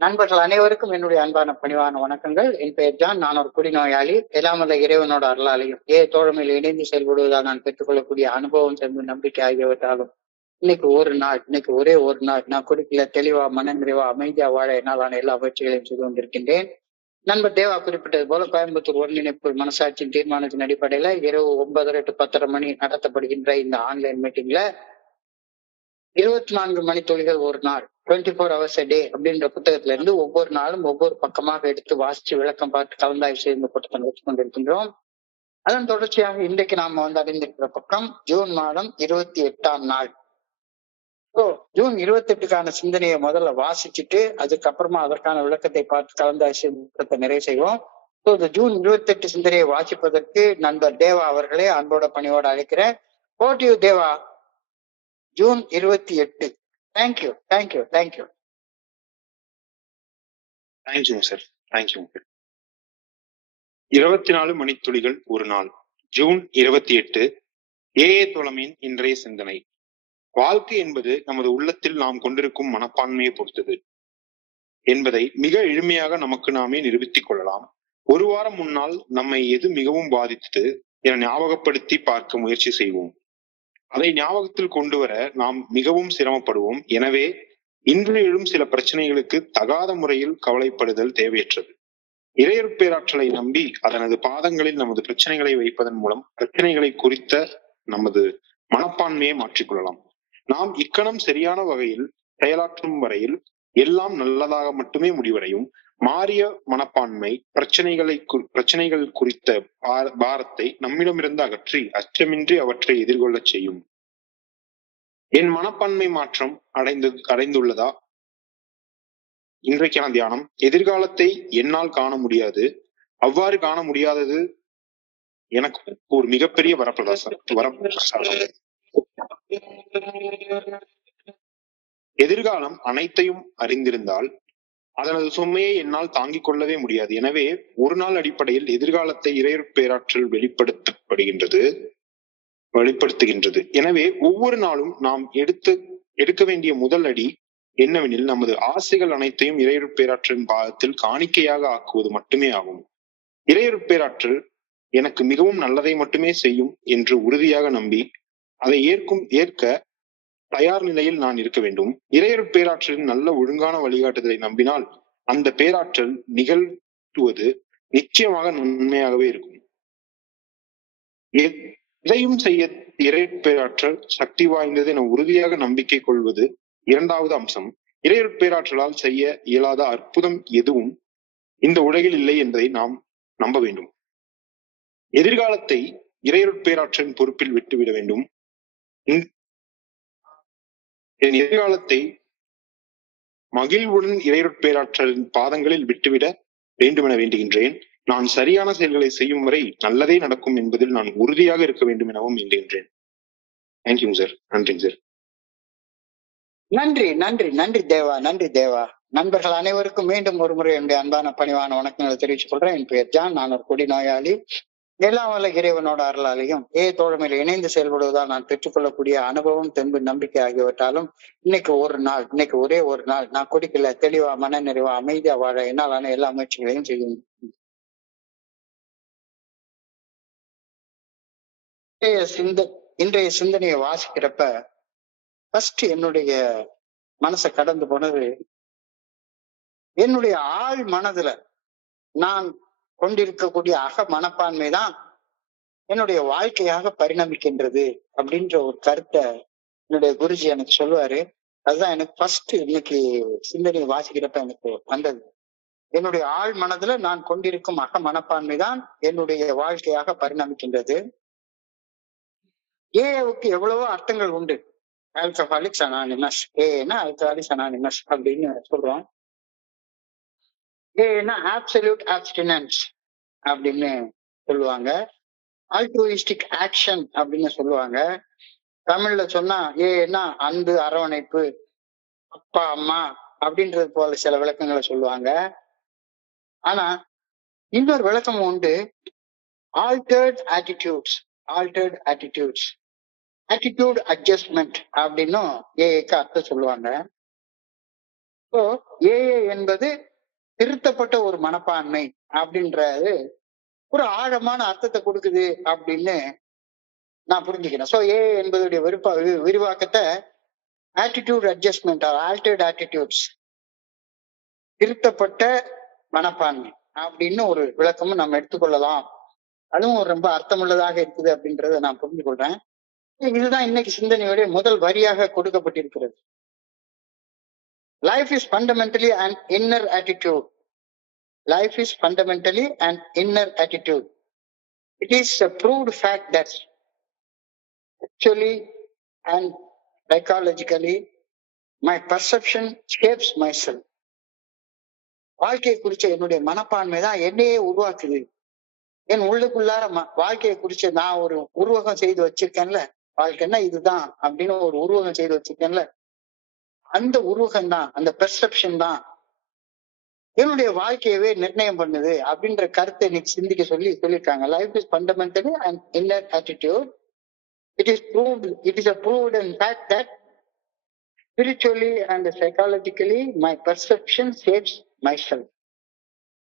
நண்பர்கள் அனைவருக்கும் என்னுடைய அன்பான பணிவான வணக்கங்கள். என் பெயர் ஜான். நான் ஒரு குடிநோயாளி. எல்லாம் வல்ல இறைவனோட அருளாலையும் தோழமையில் இணைந்து செயல்படுவதால் நான் பெற்றுக்கொள்ளக்கூடிய அனுபவம் சேர்ந்து நம்பிக்கை ஆகியவற்றாலும் இன்னைக்கு ஒரே ஒரு நாள் நான் குடிக்கல தெளிவா மன நிறைவா அமைதியா வாழ என்னாலான எல்லா முயற்சிகளையும் செய்து கொண்டிருக்கின்றேன். நண்பர் தேவா குறிப்பிட்டது போல கோயம்புத்தூர் ஒருங்கிணைப்பு மனசாட்சியின் தீர்மானத்தின் அடிப்படையில இரவு 9:30 to 10:30 மணி நடத்தப்படுகின்ற இந்த ஆன்லைன் மீட்டிங்ல 24 மணித்துளிகள் ஒரு நாள் 24 hours a day அப்படின்ற புத்தகத்துல இருந்து ஒவ்வொரு நாளும் ஒவ்வொரு பக்கமாக எடுத்து வாசிச்சு விளக்கம் பார்த்து கலந்தாய்வு செய்து புத்தகம் வச்சு கொண்டிருக்கின்றோம். அதன் தொடர்ச்சியாக இன்றைக்கு நாம அடைந்திருக்கிற பக்கம் ஜூன் மாதம் 28ஆம் நாள். ஜூன் 28க்கான சிந்தனையை முதல்ல வாசிச்சுட்டு அதுக்கப்புறமா அதற்கான விளக்கத்தை பார்த்து கலந்தாய்வு செய்து புத்தகத்தை நிறைவு செய்வோம். இந்த ஜூன் 28 சிந்தனையை வாசிப்பதற்கு நண்பர் தேவா அவர்களே அன்போட பணியோட அழைக்கிறேன். போட்டியூ தேவா. ஜூன் 28. தேங்க்யூ. 24 மணித்துளிகள் ஒரு நாள். ஜூன் 28. தோழமையின் இன்றைய சிந்தனை. வாழ்க்கை என்பது நமது உள்ளத்தில் நாம் கொண்டிருக்கும் மனப்பான்மையை பொறுத்தது என்பதை மிக எளிமையாக நமக்கு நாமே நிரூபித்துக் கொள்ளலாம். ஒரு வாரம் முன்னால் நம்மை எது மிகவும் பாதித்தது என ஞாபகப்படுத்தி பார்க்க முயற்சி செய்வோம். அதை ஞாபகத்தில் கொண்டு வர நாம் மிகவும் சிரமப்படுவோம். எனவே இன்று எழும் சில பிரச்சனைகளுக்கு தகாத முறையில் கவலைப்படுதல் தேவையற்றது. இறையருட் பேராற்றலை நம்பி அதனது பாதங்களில் நமது பிரச்சனைகளை வைப்பதன் மூலம் பிரச்சனைகளை குறித்த நமது மனப்பான்மையை மாற்றிக்கொள்ளலாம். நாம் இக்கணம் சரியான வகையில் செயலாற்றும் வரையில் எல்லாம் நல்லதாக மட்டுமே முடிவடையும். மாறிய மனப்பான்மை பிரச்சனைகள் குறித்த பாரத்தை நம்மிடமிருந்து அகற்றி அச்சமின்றி அவற்றை எதிர்கொள்ள செய்யும். என் மனப்பான்மை மாற்றம் அடைந்துள்ளதா? இன்றைக்கான தியானம். எதிர்காலத்தை என்னால் காண முடியாது. அவ்வாறு காண முடியாதது எனக்கு ஒரு மிகப்பெரிய வரப்பிரசாதம். எதிர்காலம் அனைத்தையும் அறிந்திருந்தால் அதனது சுமையை என்னால் தாங்கிக் கொள்ளவே முடியாது. எனவே ஒரு நாள் அடிப்படையில் எதிர்காலத்தை இறையருட் பேராற்றல் வெளிப்படுத்துகின்றது. எனவே ஒவ்வொரு நாளும் நாம் எடுக்க வேண்டிய முதல் அடி என்னவெனில் நமது ஆசைகள் அனைத்தையும் இறையருட் பேராற்றலின் பாதத்தில் காணிக்கையாக ஆக்குவது மட்டுமே ஆகும். இறையருட் பேராற்றல் எனக்கு மிகவும் நல்லதை மட்டுமே செய்யும் என்று உறுதியாக நம்பி அதை ஏற்க தயார் நிலையில் நான் இருக்க வேண்டும். இறையருட் பேராற்றலின் நல்ல ஒழுங்கான வழிகாட்டுதலை நம்பினால் அந்த பேராற்றல் நிகழ்த்துவது நிச்சயமாக நன்மையாகவே இருக்கும். எதையும் செய்ய இறையருட் பேராற்றல் சக்தி வாய்ந்தது என உறுதியாக நம்பிக்கை கொள்வது இரண்டாவது அம்சம். இறையருட் பேராற்றலால் செய்ய இயலாத அற்புதம் எதுவும் இந்த உலகில் இல்லை என்பதை நாம் நம்ப வேண்டும். எதிர்காலத்தை இறையருட் பேராற்றலின் பொறுப்பில் விட்டுவிட வேண்டும். என் எதிர்காலத்தை மகிழ்வுடன் இறையருட் பேராற்றலின் பாதங்களில் விட்டுவிட வேண்டுமென வேண்டுகின்றேன். நான் சரியான செயல்களை செய்யும் வரை நல்லதே நடக்கும் என்பதில் நான் உறுதியாக இருக்க வேண்டும் எனவும் வேண்டுகின்றேன். Thank you sir. நன்றிங்க சார். நன்றி தேவா. நண்பர்கள் அனைவருக்கும் மீண்டும் ஒரு முறை என்னுடைய அன்பான பணிவான வணக்கங்களை தெரிவித்துக் கொள்றேன். என் பெயர் ஜான். நான் ஒரு குடிநோயாளி. எல்லாம் வல்ல இறைவனோட அருளாலையும் தோழமையில் இணைந்து செயல்படுவதால் நான் பெற்றுக்கொள்ளக்கூடிய அனுபவம், தெம்பு, நம்பிக்கை ஆகியவற்றாலும் இன்னைக்கு ஒரே ஒரு நாள் நான் குடிக்கல தெளிவா மன நிறைவா அமைதியா வாழ என்னாலான எல்லா முயற்சிகளையும் செய்யும். இன்றைய சிந்தனையை வாசிக்கிறப்ப ஃபர்ஸ்ட் என்னுடைய மனசை கடந்து போனது என்னுடைய ஆழ் மனதுல நான் கொண்டிருக்கக்கூடிய அக மனப்பான்மை தான் என்னுடைய வாழ்க்கையாக பரிணமிக்கின்றது அப்படின்ற ஒரு கருத்தை என்னுடைய குருஜி எனக்கு சொல்லுவாரு. அதுதான் எனக்கு ஃபர்ஸ்ட் இன்னைக்கு சிந்தனையை வாசிக்கிறப்ப எனக்கு வந்தது. என்னுடைய ஆழ் மனதுல நான் கொண்டிருக்கும் அக மனப்பான்மை தான் என்னுடைய வாழ்க்கையாக பரிணமிக்கின்றது. ஏவுக்கு எவ்வளவோ அர்த்தங்கள் உண்டு. ஆல்கஹாலிக்ஸ் அனானிமஸ், ஆல்கஹாலிக்ஸ் அனானிமஸ் அப்படின்னு சொல்றோம். அப்சல்யூட் அப்ஸ்டினன்ஸ் அப்படின்னு சொல்லுவாங்க. ஆல்ட்ரூயிஸ்டிக் ஆக்ஷன் அப்படின்னு சொல்லுவாங்க. தமிழ்ல சொன்னா அன்பு, அரவணைப்பு, அப்பா அம்மா அப்படின்றது போல சில விளக்கங்களை சொல்லுவாங்க. ஆனா இன்னொரு விளக்கம் உண்டு. ஆல்டர்ட் ஆட்டிடியூட் அட்ஜஸ்ட்மெண்ட் அப்படின்னும் அர்த்தம் சொல்லுவாங்க. ஸோ ஏஏ என்பது திருத்தப்பட்ட ஒரு மனப்பான்மை அப்படின்றது ஒரு ஆழமான அர்த்தத்தை கொடுக்குது அப்படின்னு நான் புரிஞ்சுக்கிறேன். ஸோ ஏ என்பதுடைய விரிவாக்கத்தை attitude adjustment or altered attitudes, திருத்தப்பட்ட மனப்பான்மை அப்படின்னு ஒரு விளக்கமும் நம்ம எடுத்துக்கொள்ளலாம். அதுவும் ரொம்ப அர்த்தமுள்ளதாக இருக்குது அப்படின்றத நான் புரிந்து கொள்றேன். இதுதான் இன்னைக்கு சிந்தனையுடைய முதல் வரியாக கொடுக்கப்பட்டிருக்கிறது. Life is fundamentally an inner attitude. Life is fundamentally an inner attitude. It is a proved fact that actually and psychologically my perception shapes myself. வாழ்க்கையை குறிச்ச என்னுடைய மனப்பான்மை தான் என்னையே உருவாக்குது. என் உள்ளுக்குள்ளார வாழ்க்கையை குறிச்ச நான் ஒரு உருவகம் செய்து வச்சிருக்கேன்ல, வாழ்க்கைன்னா இதுதான் அப்படின்னு ஒரு உருவகம் செய்து வச்சிருக்கேன்ல, அந்த உருவகம் தான், அந்த பெர்செப்ஷன் தான் என்னுடைய வாழ்க்கையவே நிர்ணயம் பண்ணுது அப்படின்ற கருத்தை இன்னைக்கு சிந்திக்க சொல்லியிருக்காங்க. Life is fundamentally and inner attitude. It is proved, it is a proven fact that spiritually and psychologically my perception shapes myself.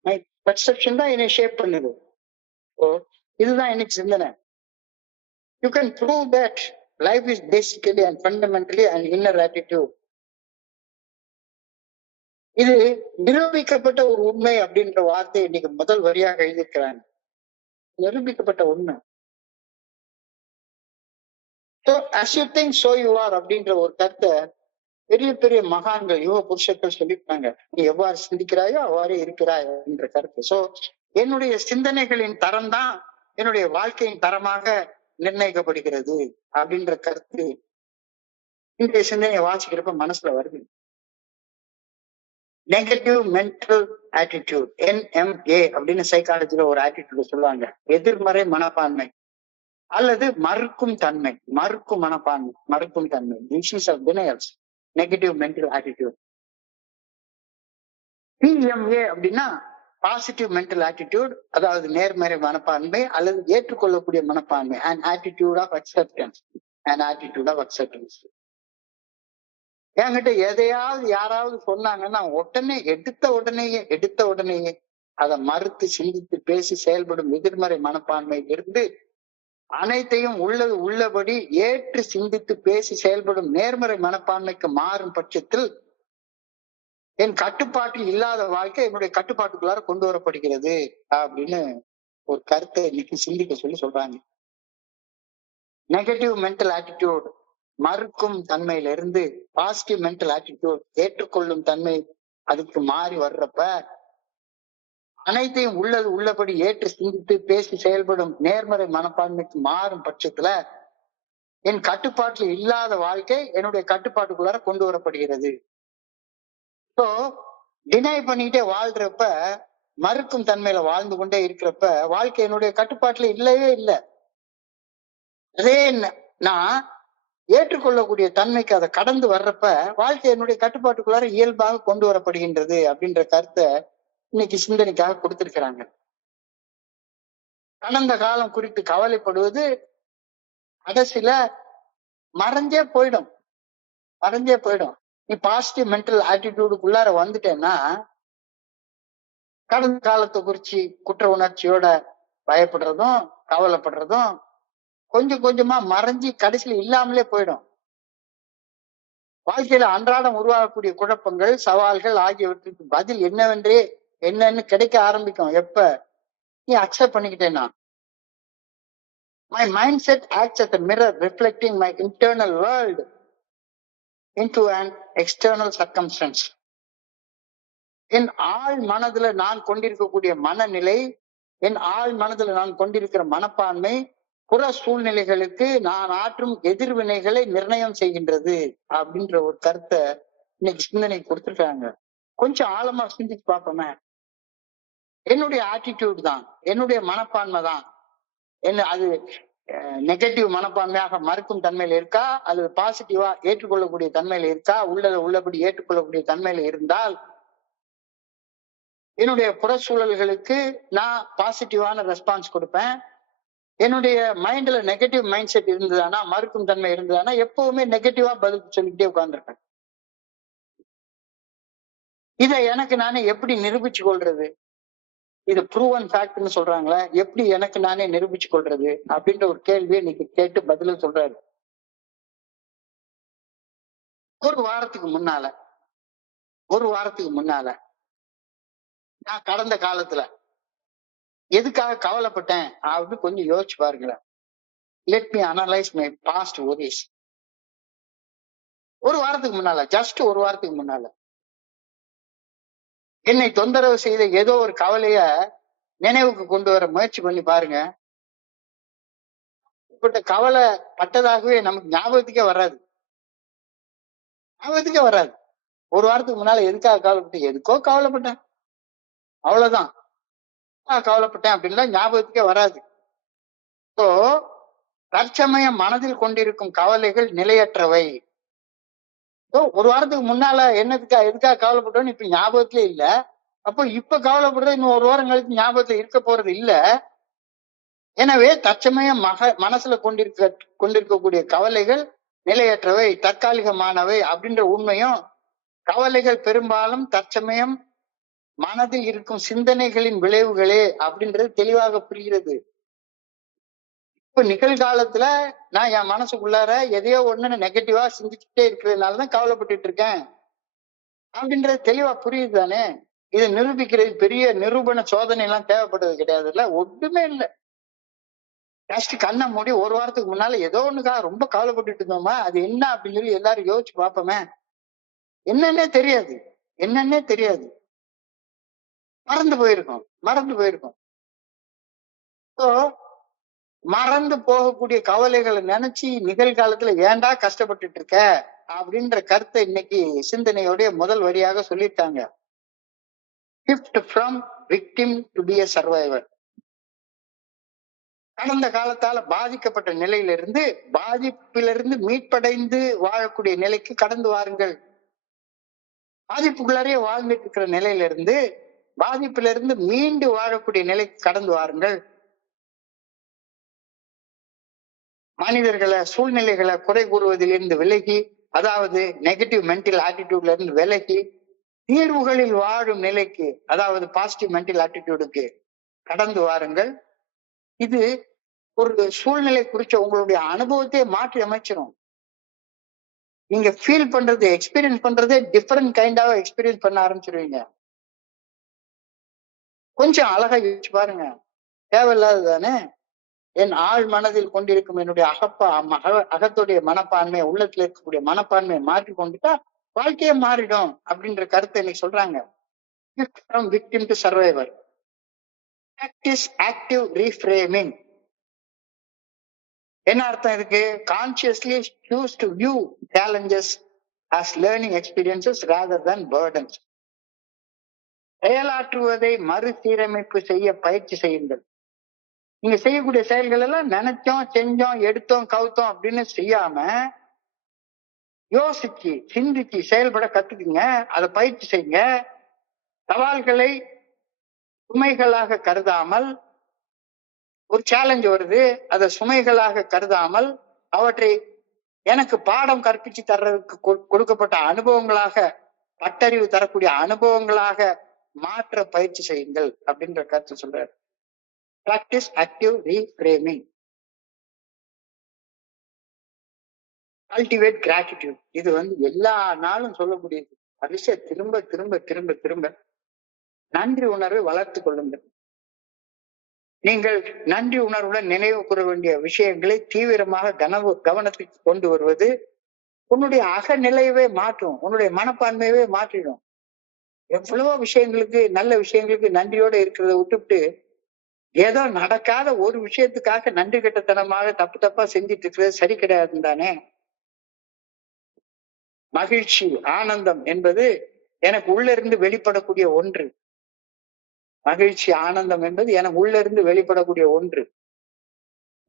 My perception தான் என்னை ஷேப் பண்ணுது. So இதுதான் எனக்கு சிந்தனை. You can prove that life is basically and fundamentally an inner attitude. இது நிரூபிக்கப்பட்ட ஒரு உண்மை அப்படின்ற வார்த்தை இன்னைக்கு முதல் வரியாக எழுதியிருக்கிறாங்க. நிரூபிக்கப்பட்ட உண்மை. So as you think so you are அப்படின்ற ஒரு கருத்தை பெரிய பெரிய மகான்கள் யுக புருஷர்கள் சொல்லியிருக்காங்க. நீ எவ்வாறு சிந்திக்கிறாயோ அவ்வாறே இருக்கிறாய் என்ற கருத்து. சோ என்னுடைய சிந்தனைகளின் தரம் தான் என்னுடைய வாழ்க்கையின் தரமாக நிர்ணயிக்கப்படுகிறது அப்படின்ற கருத்து இன்றைய சிந்தனையை வாசிக்கிறப்ப மனசுல வருது. நெகட்டிவ் மென்டல் ஆட்டிடியூட், NMA அப்படின்னு சைக்காலஜில ஒரு ஆட்டிடியூட் சொல்லுவாங்க. எதிர்மறை மனப்பான்மை அல்லது மறுக்கும் தன்மை, மறுக்கும் மனப்பான்மை, மறுக்கும் தன்மை, disease of denials, negative mental attitude. PMA அப்படின்னா பாசிட்டிவ் மென்டல் ஆட்டிடியூட், அதாவது நேர்மறை மனப்பான்மை அல்லது ஏற்றுக்கொள்ளக்கூடிய மனப்பான்மை, and attitude of acceptance, and attitude of acceptance. என்கிட்ட எதையாவது யாராவது சொன்னாங்கன்னா உடனே எடுத்த உடனேயே அதை மறுத்து சிந்தித்து பேசி செயல்படும் எதிர்மறை மனப்பான்மை இருந்து அனைத்தையும் உள்ளது உள்ளபடி ஏற்று சிந்தித்து பேசி செயல்படும் நேர்மறை மனப்பான்மைக்கு மாறும் பட்சத்தில் என் கட்டுப்பாட்டில் இல்லாத வாழ்க்கை என்னுடைய கட்டுப்பாட்டுக்குள்ளார கொண்டு வரப்படுகிறது அப்படின்னு ஒரு கருத்தை இன்னைக்கு சிந்திக்க சொல்றாங்க. நெகட்டிவ் மென்டல் ஆட்டிடியூட் மறுக்கும் தன்மையில இருந்து பாசிட்டிவ் மென்டல் ஆட்டிடியூட் ஏற்றுக்கொள்ளும் தன்மை அதுக்கு மாறி வர்றப்ப அனைத்தையும் உள்ளது உள்ளபடி ஏற்று சிந்தித்து பேசி செயல்படும் நேர்மறை மனப்பான்மைக்கு மாறும் பட்சத்துல என் கட்டுப்பாட்டில் இல்லாத வாழ்க்கை என்னுடைய கட்டுப்பாட்டுக்குள்ளார கொண்டு வரப்படுகிறது. ஸோ டினை பண்ணிட்டே வாழ்றப்ப, மறுக்கும் தன்மையில வாழ்ந்து கொண்டே இருக்கிறப்ப வாழ்க்கை என்னுடைய கட்டுப்பாட்டுல இல்லவே இல்லை. அதே நான் ஏற்றுக்கொள்ளக்கூடிய தன்மைக்கு அதை கடந்து வர்றப்ப வாழ்க்கை என்னுடைய கட்டுப்பாட்டுக்குள்ளார இயல்பாக கொண்டு வரப்படுகின்றது அப்படின்ற கருத்தை இன்னைக்கு சிந்தனைக்காக கொடுத்திருக்கிறாங்க. கடந்த காலம் குறித்து கவலைப்படுவது கடைசியில மறைஞ்சே போயிடும். நீ பாசிட்டிவ் மென்டல் ஆட்டிடியூடுக்குள்ளார வந்துட்டேன்னா கடந்த காலத்தை குறிச்சு குற்ற உணர்ச்சியோட பயப்படுறதும் கவலைப்படுறதும் கொஞ்சம் கொஞ்சமா மறைஞ்சி கடைசியில இல்லாமலே போயிடும். வாழ்க்கையில அன்றாடம் உருவாகக்கூடிய குழப்பங்கள், சவால்கள் ஆகியவற்றுக்கு பதில் என்னன்னு கிடைக்க ஆரம்பிக்கும். எப்ப நீ accept பண்ணிக்கிட்டேன்னா, my mindset acts as a mirror reflecting my internal world into an external circumstance. என் ஆழ் மனதுல நான் கொண்டிருக்கக்கூடிய மனநிலை, என் ஆழ் மனதுல நான் கொண்டிருக்கிற மனப்பான்மை புற சூழ்நிலைகளுக்கு நான் ஆற்றும் எதிர்வினைகளை நிர்ணயம் செய்கின்றது அப்படின்ற ஒரு கருத்தை இன்னைக்கு சிந்தனை கொடுத்துருக்காங்க. கொஞ்சம் ஆழமா சிந்திச்சு பார்ப்போமே. என்னுடைய ஆட்டிடியூட் தான், என்னுடைய மனப்பான்மை தான் என்ன, அது நெகட்டிவ் மனப்பான்மையாக மறுக்கும் தன்மையில இருக்கா அல்லது பாசிட்டிவா ஏற்றுக்கொள்ளக்கூடிய தன்மையில இருக்கா? உள்ளபடி ஏற்றுக்கொள்ளக்கூடிய தன்மையில இருந்தால் என்னுடைய புற சூழல்களுக்கு நான் பாசிட்டிவான ரெஸ்பான்ஸ் கொடுப்பேன். என்னுடைய மைண்ட்ல நெகட்டிவ் மைண்ட் செட் இருந்ததானா, மறுக்கும் தன்மை இருந்ததானா எப்பவுமே நெகட்டிவா பதில் சொல்லிக்கிட்டே உட்கார்ந்துருப்பேன். இதை எனக்கு நானே எப்படி நிரூபிச்சு கொள்றது? இது ப்ரூவன் ஃபேக்ட்னு சொல்றாங்களா, எப்படி எனக்கு நானே நிரூபிச்சு கொள்றது அப்படின்ற ஒரு கேள்வியை இன்னைக்கு கேட்டு பதில சொல்றாரு. ஒரு வாரத்துக்கு முன்னால நான் கடந்த காலத்துல எதுக்காக கவலைப்பட்டேன் அப்படின்னு கொஞ்சம் யோசிச்சு பாருங்களேன். Let me analyse my past worries. ஒரு வாரத்துக்கு முன்னால, ஜஸ்ட் ஒரு வாரத்துக்கு முன்னால என்னை தொந்தரவு செய்த ஏதோ ஒரு கவலைய நினைவுக்கு கொண்டு வர முயற்சி பண்ணி பாருங்க. இப்பட்ட கவலை பட்டதாகவே நமக்கு ஞாபகத்துக்கே வராது. ஒரு வாரத்துக்கு முன்னால எதுக்காக கவலைப்பட்டேன்? எதுக்கோ கவலைப்பட்டேன், அவ்வளவுதான். கவலைப்பட்டேன் அப்படின்லாம் ஞாபகத்துக்கே வராது. ஸோ தற்சமயம் மனதில் கொண்டிருக்கும் கவலைகள் நிலையற்றவை. ஒரு வாரத்துக்கு முன்னால எதுக்காக கவலைப்பட்டோம்னு இப்ப ஞாபகத்திலே இல்ல. அப்போ இப்ப கவலைப்படுறது இன்னும் ஒரு வாரம் கழித்து ஞாபகத்துல இருக்க போறது இல்ல. எனவே தற்சமயம் மனசுல கொண்டிருக்கக்கூடிய கவலைகள் நிலையற்றவை, தற்காலிகமானவை அப்படின்ற உண்மையும், கவலைகள் பெரும்பாலும் தற்சமயம் மனதில் இருக்கும் சிந்தனைகளின் விளைவுகளே அப்படின்றது தெளிவாக புரிகிறது. இப்ப நிகழ்காலத்துல நான் என் மனசுக்குள்ளார எதையோ ஒண்ணு நெகட்டிவா சிந்திச்சுட்டே இருக்கிறதுனாலதான் கவலைப்பட்டுட்டு இருக்கேன் அப்படின்றது தெளிவா புரியுது தானே. இதை நிரூபிக்கிறது பெரிய நிரூபண சோதனை எல்லாம் தேவைப்பட்டது கிடையாதுல்ல, ஒண்ணுமே இல்லை. ஜஸ்ட் கண்ணை மூடி ஒரு வாரத்துக்கு முன்னால ஏதோ ஒண்ணுக்காக ரொம்ப கவலைப்பட்டுட்டு இருந்தோமா, அது என்ன அப்படின்னு சொல்லி எல்லாரும் யோசிச்சு பார்ப்போமே. என்னன்னே தெரியாது, மறந்து போயிருக்கோம். ஸோ மறந்து போகக்கூடிய கவலைகளை நினைச்சு நிகழ்காலத்துல ஏன்டா கஷ்டப்பட்டுட்டு இருக்க அப்படின்ற கருத்தை இன்னைக்கு சிந்தனையோடைய முதல் வரியாக சொல்லியிருக்காங்க. Shift from victim to be a survivor. கடந்த காலத்தால பாதிக்கப்பட்ட நிலையிலிருந்து, பாதிப்பிலிருந்து மீட்படைந்து வாழக்கூடிய நிலைக்கு கடந்து வாருங்கள். பாதிப்புக்குள்ளாரே வாழ்ந்துட்டு இருக்கிற நிலையிலிருந்து பாதிப்பிலிருந்து மீண்டு வாழக்கூடிய நிலைக்கு கடந்து வாருங்கள். மனிதர்களை, சூழ்நிலைகளை குறை கூறுவதிலிருந்து விலகி, அதாவது நெகட்டிவ் மென்டல் ஆட்டிடியூட்ல இருந்து விலகி தீர்வுகளில் வாழும் நிலைக்கு, அதாவது பாசிட்டிவ் மென்டல் ஆட்டிடியூடுக்கு கடந்து வாருங்கள். இது ஒரு சூழ்நிலை குறிச்ச உங்களுடைய அனுபவத்தையே மாற்றி அமைச்சிடும். நீங்க ஃபீல் பண்றது, எக்ஸ்பீரியன்ஸ் பண்றதே டிஃபரெண்ட் கைண்டாக எக்ஸ்பீரியன்ஸ் பண்ண ஆரம்பிச்சிருவீங்க. கொஞ்சம் அழகா யோசிச்சு பாருங்க. தேவையில்லாது தானே. என் ஆழ் மனதில் கொண்டிருக்கும் என்னுடைய அகத்துடைய மனப்பான்மையை, உள்ளத்துல இருக்கக்கூடிய மனப்பான்மையை மாற்றி கொண்டுட்டா வாழ்க்கையே மாறிடும் அப்படின்ற கருத்தை இன்னைக்கு சொல்றாங்க. From victim to survivor. Practice active reframing. என்ன அர்த்தம் இருக்கு? Consciously choose to view challenges as learning experiences rather than burdens. செயலாற்றுவதை மறுசீரமைப்பு செய்ய பயிற்சி செய்யுங்கள். நீங்க செய்யக்கூடிய செயல்கள் எல்லாம் நினைச்சோம், செஞ்சோம், எடுத்தோம், கவுத்தோம் அப்படின்னு செய்யாம யோசிச்சு சிந்திச்சு செயல்பட கத்துக்குங்க. அதை பயிற்சி செய்யுங்க. சவால்களை சுமைகளாக கருதாமல், ஒரு சேலஞ்ச் வருது, அதை சுமைகளாக கருதாமல் அவற்றை எனக்கு பாடம் கற்பிச்சு தர்றதுக்கு கொடுக்கப்பட்ட அனுபவங்களாக, பட்டறிவு தரக்கூடிய அனுபவங்களாக மாற்ற பயிற்சி செய்யுங்கள் அப்படின்ற கருத்து சொல்றாரு. Practice active reframing. Cultivate gratitude. இது எல்லா நாளும் சொல்லக்கூடியது. அது திரும்ப திரும்ப திரும்ப திரும்ப நன்றி உணர்வை வளர்த்து கொள்ளுங்கள். நீங்கள் நன்றி உணர்வுடன் நினைவு கூற வேண்டிய விஷயங்களை தீவிரமாக கவனத்துக்கு கொண்டு வருவது உன்னுடைய அகநிலையவே மாற்றும், உன்னுடைய மனப்பான்மையவே மாற்றிடும். எவ்வளவோ விஷயங்களுக்கு, நல்ல விஷயங்களுக்கு நன்றியோட இருக்கிறத விட்டுவிட்டு ஏதோ நடக்காத ஒரு விஷயத்துக்காக நன்றி கெட்டத்தனமாக தப்பா செஞ்சிட்டு இருக்கிறது சரி கிடையாது தானே. மகிழ்ச்சி, ஆனந்தம் என்பது எனக்கு உள்ள இருந்து வெளிப்படக்கூடிய ஒன்று. மகிழ்ச்சி, ஆனந்தம் என்பது எனக்கு உள்ள இருந்து வெளிப்படக்கூடிய ஒன்று.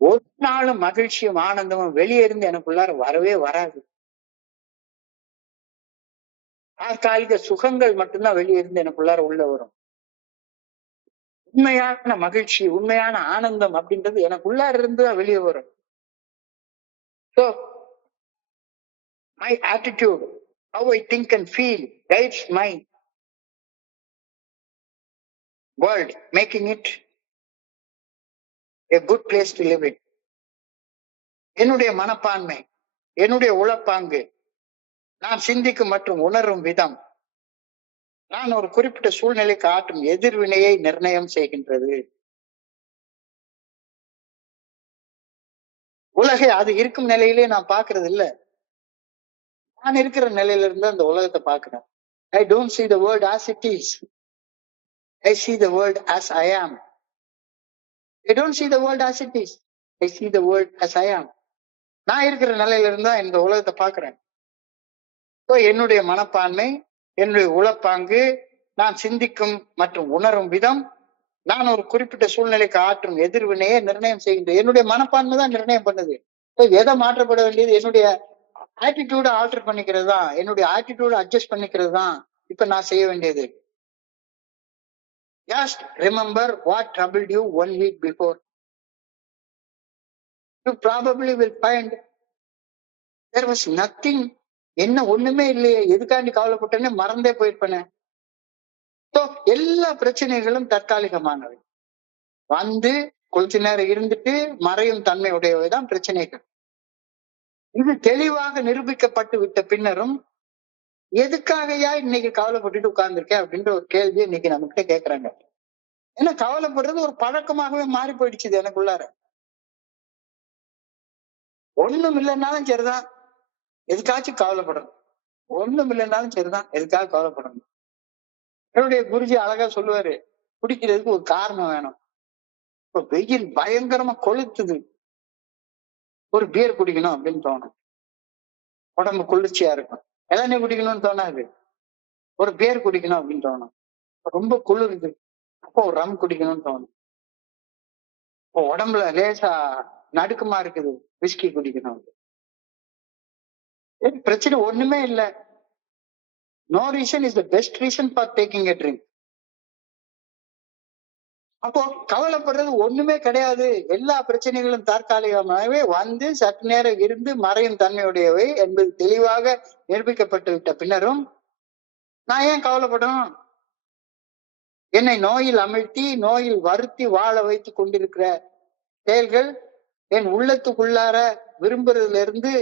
ஒரு நாளும் மகிழ்ச்சியும் ஆனந்தமும் வெளியே இருந்து எனக்குள்ளார வரவே வராது. தற்காலிக சுகங்கள் மட்டும்தான் வெளியே இருந்து எனக்குள்ளார உள்ள வரும். உண்மையான மகிழ்ச்சி, உண்மையான ஆனந்தம் அப்படின்றது எனக்குள்ளார இருந்து தான் வெளியே வரும். So, my attitude, how I think and feel guides my world, making it a good place to live in. என்னுடைய மனப்பான்மை, என்னுடைய உளப்பாங்கு, நான் சிந்திக்கும் மற்றும் உணரும் விதம், நான் ஒரு குறிப்பிட்ட சூழ்நிலைக்கு ஆற்றும் எதிர்வினையை நிர்ணயம் செய்கின்றது. உலகை அது இருக்கும் நிலையிலே நான் பாக்குறது இல்ல. நான் இருக்கிற நிலையில இருந்து அந்த உலகத்தை பாக்குறேன். I don't see the world as it is. I see the world as I am. I don't see the world as it is. I see the world as I am. நான் இருக்கிற நிலையில இருந்தா இந்த உலகத்தை பாக்குறேன். என்னுடைய மனப்பான்மை, என்னுடைய உளப்பாங்கு, நான் சிந்திக்கும் மற்றும் உணரும் விதம், நான் ஒரு குறிப்பிட்ட சூழ்நிலைக்கு ஆற்றும் எதிர்வினையை நிர்ணயம் செய்கின்றேன். என்னுடைய மனப்பான்மை தான் நிர்ணயம் பண்ணுது. எதை மாற்றப்பட வேண்டியது? என்னுடைய ஆட்டிடியூட ஆல்டர் பண்ணிக்கிறது தான், என்னுடைய ஆட்டிடியூட அட்ஜஸ்ட் பண்ணிக்கிறது தான் இப்ப நான் செய்ய வேண்டியது. Just remember what troubled you 1 week before. You probably will find there was nothing. என்ன ஒண்ணுமே இல்லையே, எதுக்காண்டி கவலைப்பட்டேன்னு மறந்தே போயிருப்பேனே. எல்லா பிரச்சனைகளும் தற்காலிகமானவை. வந்து கொஞ்ச நேரம் இருந்துட்டு மறையும் தன்மையுடையவைதான் பிரச்சனைகள். இது தெளிவாக நிரூபிக்கப்பட்டு விட்ட பின்னரும் எதுக்காகயா இன்னைக்கு கவலைப்பட்டுட்டு உட்கார்ந்துருக்கேன் அப்படின்ற ஒரு கேள்வி இன்னைக்கு நம்மகிட்ட கேக்குறாங்க. ஏன்னா கவலைப்படுறது ஒரு பழக்கமாகவே மாறி போயிடுச்சு எனக்குள்ளார. ஒண்ணும் இல்லைன்னாலும் சரிதான், எதுக்காச்சும் கவலைப்படணும். ஒண்ணும் இல்லைன்னாலும் சரிதான், எதுக்காக கவலைப்படணும். என்னுடைய குருஜி அழகா சொல்லுவாரு, குடிக்கிறதுக்கு ஒரு காரணம் வேணும். இப்ப வெயில் பயங்கரமா கொளுத்துது, ஒரு பியர் குடிக்கணும் அப்படின்னு தோணும். உடம்பு குளிர்ச்சியா இருக்கும். இளநீர் குடிக்கணும்னு தோணாது, ஒரு பியர் குடிக்கணும் அப்படின்னு தோணும். ரொம்ப குளிருது, அப்போ ஒரு ரம் குடிக்கணும்னு தோணும். இப்போ உடம்புல லேசா நடுக்கமா இருக்குது, விஸ்கி குடிக்கணும். பிரச்சனை ஒண்ணுமே இல்லை. No reason is the best reason for taking a drink. அப்போ கவலைப்படுறது ஒண்ணுமே கிடையாது. எல்லா பிரச்சனைகளும் தற்காலிகமாகவே வந்து சற்று நேரம் இருந்து மறையும் தன்மையுடையவை என்பது தெளிவாக நிரூபிக்கப்பட்டு விட்ட பின்னரும் நான் ஏன் கவலைப்படணும்? என்னை நோயில் அமிழ்த்தி நோயில் வருத்தி வாழ வைத்து கொண்டிருக்கிற செயல்கள் என் உள்ளத்துக்குள்ளார விரும்புறதுல இருந்து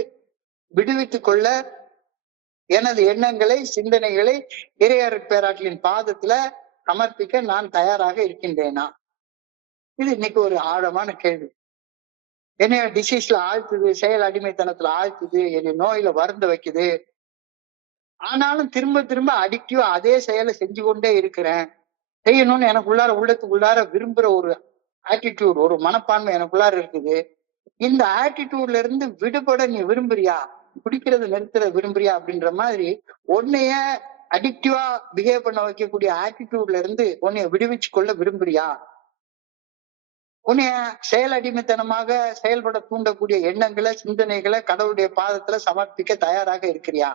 விடுவித்துக் கொள்ள எனது எண்ணங்களை, சிந்தனைகளை இறையருட் பேராற்றலின் பாதத்துல சமர்ப்பிக்க நான் தயாராக இருக்கின்றேனா? இது இன்னைக்கு ஒரு ஆழமான கேள்வி. என்னைய டிசீஸ்ல ஆழ்த்துது, செயல் அடிமைத்தனத்துல ஆழ்த்துது, என்னை நோயில வருந்த வைக்குது. ஆனாலும் திரும்ப திரும்ப அடிக்டிவா அதே செயலை செஞ்சு கொண்டே இருக்கிறேன். செய்யணும்னு எனக்குள்ளார உள்ளத்துக்குள்ளார விரும்புற ஒரு ஆட்டிடியூட், ஒரு மனப்பான்மை எனக்குள்ளார இருக்குது. இந்த ஆட்டிடியூட்ல இருந்து விடுபட நீ விரும்புறியா? குடிக்கிறது நிறுத்துற விரும்புறியா? அப்படின்ற மாதிரி உன்னைய அடிக்டிவா பிஹேவ் பண்ண வைக்கக்கூடிய ஆட்டிடியூட்ல இருந்து உன்னைய விடுவிச்சு கொள்ள விரும்புறியா? உன்னைய செயல் அடிமைத்தனமாக செயல்பட தூண்டக்கூடிய எண்ணங்களை, சிந்தனைகளை கடவுளுடைய பாதத்துல சமர்ப்பிக்க தயாராக இருக்கிறியா?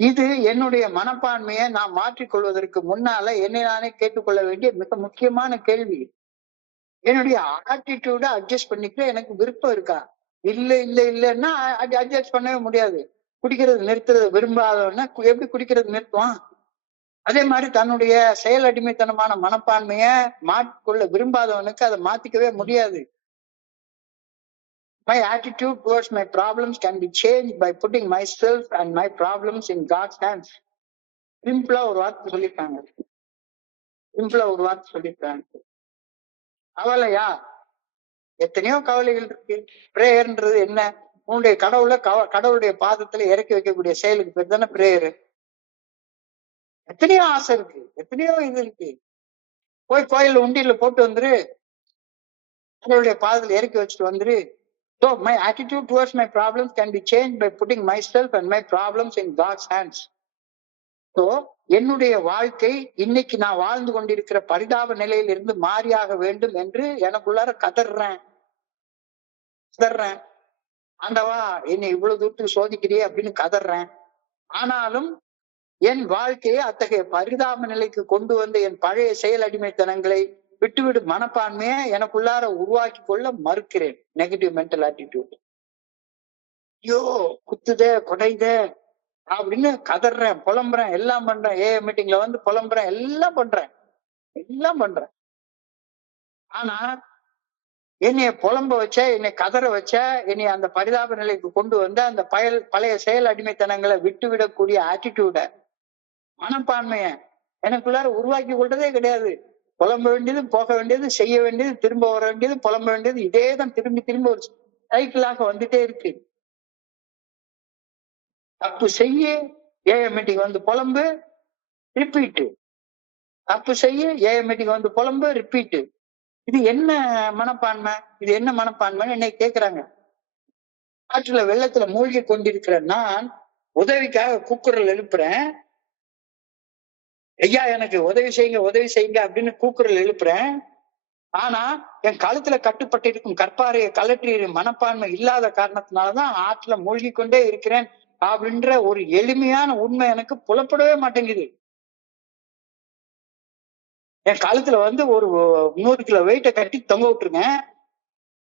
இது என்னுடைய மனப்பான்மையை நான் மாற்றிக்கொள்வதற்கு முன்னால என்னை நானே கேட்டுக்கொள்ள வேண்டிய மிக முக்கியமான கேள்வி. என்னுடைய ஆட்டிடியூட அட்ஜஸ்ட் பண்ணிக்க எனக்கு விருப்பம் இருக்கா? இல்லைன்னா அட்ஜஸ்ட் பண்ணவே முடியாது. குடிக்கிறது நிறுத்துறது விரும்பாதவன்னா எப்படி குடிக்கிறது நிறுத்துவான்? அதே மாதிரி தன்னுடைய செயல் அடிமைத்தனமான மனப்பான்மைய மாற்றிக்கொள்ள விரும்பாதவனுக்கு அதை மாத்திக்கவே முடியாது. My attitude towards my problems can be changed by putting myself and my problems in God's hands. சிம்பிளா ஒரு வார்த்தை சொல்லியிருக்காங்க. கவலையா? எத்தனையோ கவலைகள் இருக்கு. பிரேயர்ன்றது என்ன? உன்னுடைய கடவுளுடைய பாதத்துல இறக்கி வைக்கக்கூடிய செயலுக்கு பேர் தானே பிரேயர். எத்தனையோ ஆசை இருக்கு, எத்தனையோ இது இருக்கு. போய் கோயில்ல உண்டியில போட்டு வந்துரு, கடவுளுடைய பாதத்துல இறக்கி வச்சுட்டு வந்துரு. So my attitude towards my problems can be changed by putting myself and my problems in God's hands. So என்னுடைய வாழ்க்கை இன்னைக்கு நான் வாழ்ந்து கொண்டிருக்கிற பரிதாப நிலையில் இருந்து மாறியாக வேண்டும் என்று எனக்குள்ளார கதறேன். ஆண்டவா, என்னை இவ்வளவு தூரத்துக்கு சோதிக்கிறியே அப்படின்னு கதறேன். ஆனாலும் என் வாழ்க்கையை அத்தகைய பரிதாப நிலைக்கு கொண்டு வந்த என் பழைய செயல் அடிமைத்தனங்களை விட்டுவிடு மனப்பான்மையை எனக்குள்ளார உருவாக்கி கொள்ள மறுக்கிறேன். Negative mental attitude. ஐயோ குத்துதே கொடைதே அப்படின்னு கதறேன், புலம்புறேன், எல்லாம் பண்றேன். மீட்டிங்ல வந்து புலம்புறேன், எல்லாம் பண்றேன். எல்லாம் பண்றேன். ஆனா என்னைய புலம்ப வச்ச, என்னை கதற வச்ச, என்னை அந்த பரிதாப நிலைக்கு கொண்டு வந்த அந்த பழைய செயல் அடிமைத்தனங்களை விட்டுவிடக்கூடிய ஆட்டிடியூட, மனப்பான்மைய எனக்குள்ளார உருவாக்கி கொண்டதே கிடையாது. புலம்ப வேண்டியது, போக வேண்டியது, செய்ய வேண்டியது, திரும்ப வர வேண்டியது, புலம்ப வேண்டியது, இதேதான் திரும்பி திரும்ப ஒரு சைக்கிளாக வந்துட்டே இருக்கு. தப்பு செய்ய ஏஎம் மீட்டிங் வந்து புலம்பு, ரிப்பீட்டு. தப்பு செய்ய ஏஎம் மீட்டிங் வந்து புலம்பு, ரிப்பீட்டு. இது என்ன மனப்பான்மை? இது என்ன மனப்பான்மைன்னு என்னை கேட்கிறாங்க. ஆற்றுல வெள்ளத்துல மூழ்கி கொண்டிருக்கிற நான் உதவிக்காக கூக்குரல் எழுப்புறேன். ஐயா எனக்கு உதவி செய்யுங்க, உதவி செய்யுங்க அப்படின்னு கூக்குரல் எழுப்புறேன். ஆனா என் கழுத்துல கட்டுப்பட்டிருக்கும் கற்பாறையை கலற்றி மனப்பான்மை இல்லாத காரணத்தினாலதான் ஆற்றுல மூழ்கி கொண்டே இருக்கிறேன் அப்படின்ற ஒரு எளிமையான உண்மை எனக்கு புலப்படவே மாட்டேங்குது. என் கழுத்துல வந்து ஒரு 100 கிலோ வெயிட்டை கட்டி தொங்க விட்டுருங்க.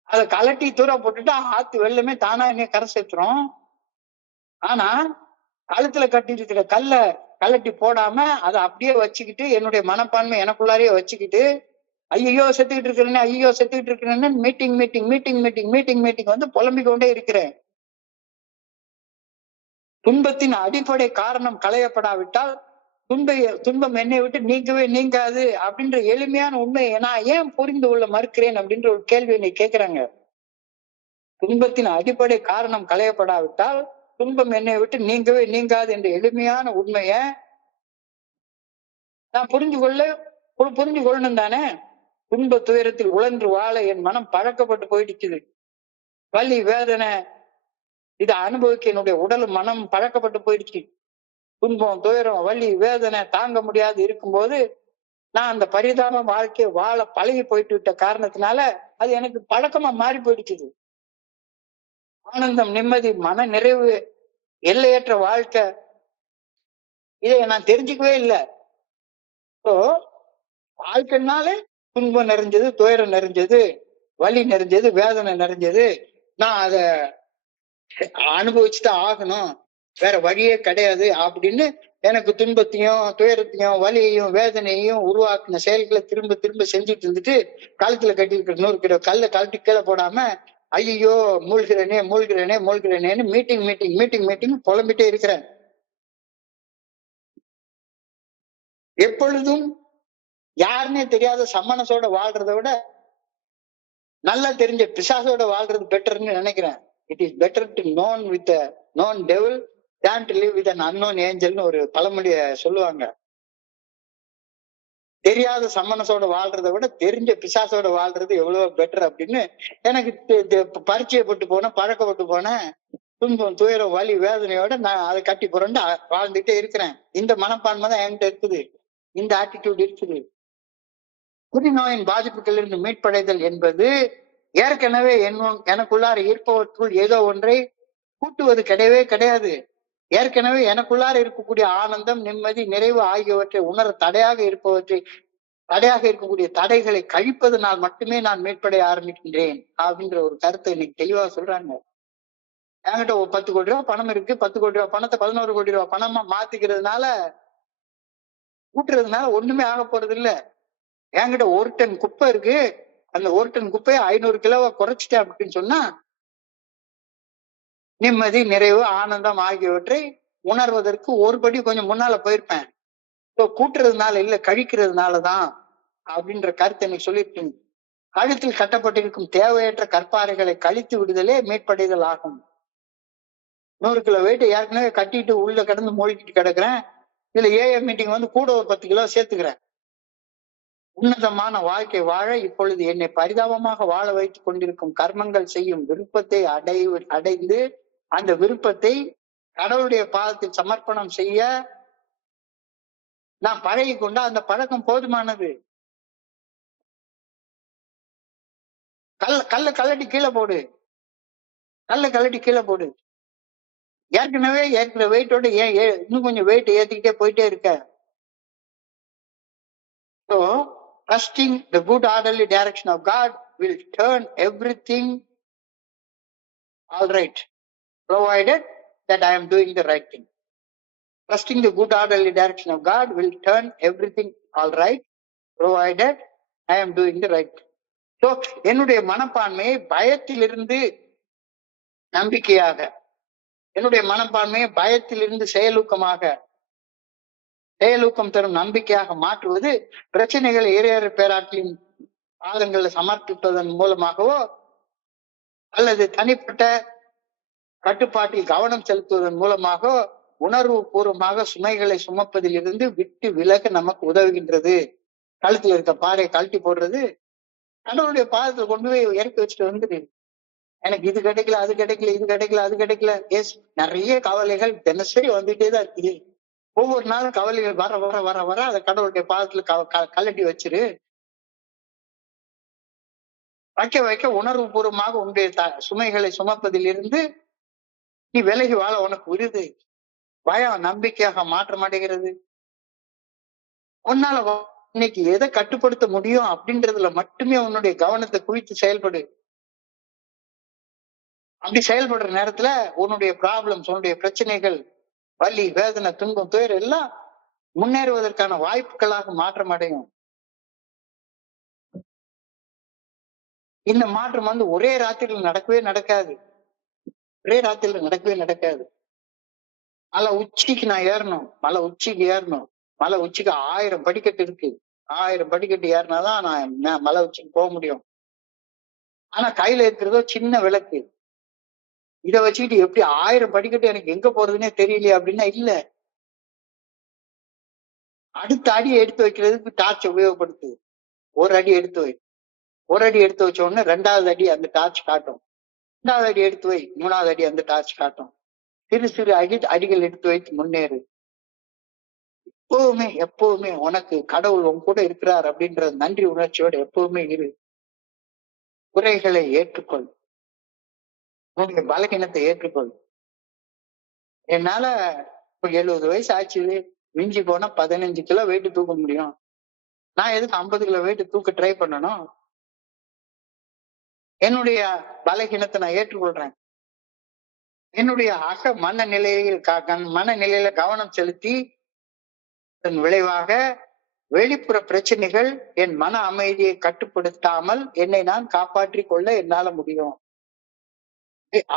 அதை கலட்டி தூர போட்டுட்டு ஆத்து வெள்ளமே தானா என்னைய கரை சேர்த்துரும். ஆனா கழுத்துல கட்டி இருக்கிற கலட்டி போடாம அதை அப்படியே வச்சுக்கிட்டு என்னுடைய மனப்பான்மை எனக்குள்ளாரையே வச்சுக்கிட்டு ஐயோ செத்துக்கிட்டு இருக்கிறேன்னு, ஐயோ செத்துக்கிட்டு இருக்கிறேன்னு meeting meeting meeting meeting meeting meeting வந்து புலம்பிக் கொண்டே இருக்கிறேன். துன்பத்தின் அடிப்படை காரணம் களையப்படாவிட்டால் துன்பம் என்னை விட்டு நீங்கவே நீங்காது அப்படின்ற எளிமையான உண்மையை நான் ஏன் புரிந்து கொள்ள மறுக்கிறேன் அப்படின்ற ஒரு கேள்வி என்னை கேட்கிறாங்க. துன்பத்தின் அடிப்படை காரணம் களையப்படாவிட்டால் துன்பம் என்னை விட்டு நீங்கவே நீங்காது என்ற எளிமையான உண்மைய நான் புரிஞ்சு கொள்ளணும் தானே. துன்ப துயரத்தில் உழன்று வாழ என் மனம் பழக்கப்பட்டு போயிடுச்சுது. வலி வேதனை இதை அனுபவிக்க என்னுடைய உடலும் மனம் பழக்கப்பட்டு போயிடுச்சு. துன்பம் துயரம் வலி வேதனை தாங்க முடியாது இருக்கும்போது நான் அந்த பரிதாப வாழ்க்கையை வாழ பழகி போயிட்டு விட்ட காரணத்தினால அது எனக்கு பழக்கமா மாறி போயிடுச்சுது. ஆனந்தம் நிம்மதி மன நிறைவு எல்லையற்ற வாழ்க்கை இதை நான் தெரிஞ்சுக்கவே இல்லை. ஸோ வாழ்க்கைனாலே துன்பம் நிறைஞ்சது, துயரம் நிறைஞ்சது, வலி நிறைஞ்சது, வேதனை நிறைஞ்சது. நான் அதை அனுபவிச்சுதான் ஆகணும், வேற வழியே கிடையாது அப்படின்னு எனக்கு துன்பத்தையும் துயரத்தையும் வலியையும் வேதனையையும் உருவாக்குன செயல்களை திரும்ப திரும்ப செஞ்சுட்டு இருந்துட்டு கழுத்துல கட்டி இருக்கிற 100 கிலோ கல்லை கழட்டி கீழே போடாம ஐயோ மூழ்கிறேனே மூழ்கிறேனே மூழ்கிறேனேன்னு மீட்டிங் மீட்டிங் மீட்டிங் மீட்டிங் புலம்பிட்டே இருக்கிறேன். எப்பொழுதும் யாருன்னே தெரியாத சம்மனசோட வாழ்றதை விட நல்லா தெரிஞ்ச பிசாசோட வாழ்றது பெட்டர்னு நினைக்கிறேன். It is better to known with known devil than to live with an unknown angelன்னு ஒரு பழமொழிய சொல்லுவாங்க. தெரியாத சம்மனசோட வாழ்றதை விட தெரிஞ்ச பிசாசோட வாழ்றது எவ்வளவு பெட்டர் அப்படின்னு எனக்கு பரிச்சயப்பட்டு போன பழக்கப்பட்டு போன துன்பம் துயரம் வலி வேதனையோட நான் அதை கட்டி புரண்டு வாழ்ந்துட்டே இருக்கிறேன். இந்த மனப்பான்மை தான் என்கிட்ட இருக்குது, இந்த ஆட்டிடியூட் இருக்குது. குடிநோயின் பாதிப்புகளில் இருந்து மீட்படைதல் என்பது ஏற்கனவே எனக்குள்ளார இருப்பவற்றுள் ஏதோ ஒன்றை கூட்டுவது கிடையவே கிடையாது. ஏற்கனவே எனக்குள்ளார இருக்கக்கூடிய ஆனந்தம் நிம்மதி நிறைவு ஆகியவற்றை உணர தடையாக இருக்கக்கூடிய தடைகளை கழிப்பதனால் மட்டுமே நான் மீட்படைய ஆரம்பிக்கின்றேன் அப்படின்ற ஒரு கருத்தை இன்னைக்கு தெளிவா சொல்றாங்க. என்கிட்ட 10 கோடி ரூபாய் பணம் இருக்கு, 10 கோடி ரூபாய் பணத்தை 11 கோடி ரூபாய் பணமா மாத்திக்கிறதுனால கூட்டுறதுனால ஒண்ணுமே ஆக போறது இல்ல. என்கிட்ட 1 டன் குப்பை இருக்கு, அந்த 1 டன் குப்பையை 500 கிலோவை குறைச்சிட்டேன் அப்படின்னு சொன்னா நிம்மதி நிறைவு ஆனந்தம் ஆகியவற்றை உணர்வதற்கு ஒரு படி கொஞ்சம் முன்னால போயிருப்பேன். கூட்டுறதுனால இல்ல கழிக்கிறதுனாலதான் அப்படின்ற கருத்தை எனக்கு சொல்லியிருக்கேன். கழுத்தில் கட்டப்பட்டிருக்கும் தேவையற்ற கற்பாறைகளை கழித்து விடுதலே மீட்படைதல் ஆகும். 100 கிலோ வெயிட் ஏற்கனவே கட்டிட்டு உள்ள கிடந்து மூழ்கிட்டு கிடக்குறேன். இதுல ஏஎம் மீட்டிங் வந்து கூட ஒரு 10 கிலோ சேர்த்துக்கிறேன். உன்னதமான வாழ்க்கை வாழ இப்பொழுது என்னை பரிதாபமாக வாழ வைத்துக் கொண்டிருக்கும் கர்மங்கள் செய்யும் விருப்பத்தை அடைந்து அந்த விருப்பத்தை கடவுளுடைய பாதத்தில் சமர்ப்பணம் செய்ய நான் பழகி கொண்ட அந்த பழக்கம் போதுமானது. கல்லை கல்லட்டி கீழே போடு, கல்லை கல்லட்டி கீழே போடு. ஏற்கனவே ஏற்கிற வெயிட்டோட இன்னும் கொஞ்சம் வெயிட் ஏத்திக்கிட்டே போயிட்டே இருக்க. So trusting the good orderly direction of God will turn everything all right, provided that I am doing the right thing. Trusting the good orderly direction of God will turn everything all right, provided I am doing the right. So என்னுடைய மனப்பான்மையை பயத்திலிருந்து நம்பிக்கையாக, என்னுடைய மனப்பான்மையை பயத்திலிருந்து செயலூக்கம் தரும் நம்பிக்கையாக மாற்றுவது பிரச்சனைகளை இறையற பேராற்றின் பாதங்களை சமர்ப்பிப்பதன் மூலமாகவோ அல்லது தனிப்பட்ட கட்டுப்பாட்டில் கவனம் செலுத்துவதன் மூலமாக உணர்வு பூர்வமாக சுமைகளை சுமப்பதில் இருந்து விட்டு விலக நமக்கு உதவுகின்றது. கழுத்துல இருக்க பாறையை கழட்டி போடுறது, கடவுளுடைய பாதத்துல கொண்டு போய் இறக்கி வச்சுட்டு வந்துடு. எனக்கு இது கிடைக்கல, அது கிடைக்கல, இது கிடைக்கல, அது கிடைக்கல. எஸ், நிறைய கவலைகள் தினசரி வந்துட்டே தான் இருக்குது. ஒவ்வொரு நாளும் கவலைகள் வர வர வர வர அதை கடவுளுடைய பாதத்துல கழட்டி வச்சிரு. வைக்க உணர்வு பூர்வமாக உன்னுடைய சுமைகளை சுமப்பதில் இருந்து நீ விலகி வாழ உனக்கு உறுதி. பயம் நம்பிக்கையாக மாற்ற மாட்டேங்கிறது. உன்னால இன்னைக்கு எதை கட்டுப்படுத்த முடியும் அப்படின்றதுல மட்டுமே உன்னுடைய கவனத்தை குவித்து செயல்படு. அப்படி செயல்படுற நேரத்துல உன்னுடைய ப்ராப்ளம்ஸ், உன்னுடைய பிரச்சனைகள், வலி, வேதனை, துன்பம், துயரம் எல்லாம் முன்னேறுவதற்கான வாய்ப்புகளாக மாற்றம் அடையும். இந்த மாற்றம் ஒரே ராத்திரியில் நடக்கவே நடக்காது. மலை உச்சிக்கு நான் ஏறணும். மலை உச்சிக்கு 1000 படிக்கட்டு இருக்கு. 1000 படிக்கட்டு ஏறினாதான் நான் மலை உச்சிக்கு போக முடியும். ஆனா கையில இருக்கிறதோ சின்ன விளக்கு. இதை வச்சுக்கிட்டு எப்படி 1000 படிக்கட்டு எனக்கு எங்க போறதுன்னே தெரியலையே அப்படின்னா இல்ல. அடுத்த அடி எடுத்து வைக்கிறதுக்கு டார்ச் உபயோகப்படுத்து. ஒரு அடி எடுத்து வை. ஒரு அடி எடுத்து வச்ச உடனே 2வது அடி அந்த டார்ச் காட்டும். 2வது அடி எடுத்து வை, 3வது அடி அந்த டார்ச் காட்டும். சிறு சிறு அடிகள் எடுத்து வைத்து முன்னேறு. எப்பவுமே உனக்கு கடவுள் உன் கூட இருக்கிறார் அப்படின்ற நன்றி உணர்ச்சியோட எப்பவுமே இரு. குறைகளை ஏற்றுக்கொள். உன்னுடைய பலகீனத்தை ஏற்றுக்கொள். என்னால 70 வயசு ஆச்சு, மிஞ்சி போனா 15 கிலோ வெயிட் தூக்க முடியும். நான் எதுக்கு 50 கிலோ வெயிட் தூக்க ட்ரை பண்ணணும்? என்னுடைய பலகீனத்தை நான் ஏற்றுக்கொள்றேன். என்னுடைய மனநிலையில கவனம் செலுத்தி அதன் விளைவாக வெளிப்புற பிரச்சனைகள் என் மன அமைதியை கட்டுப்படுத்தாமல் என்னை நான் காப்பாற்றிக் கொள்ள என்னால முடியும்.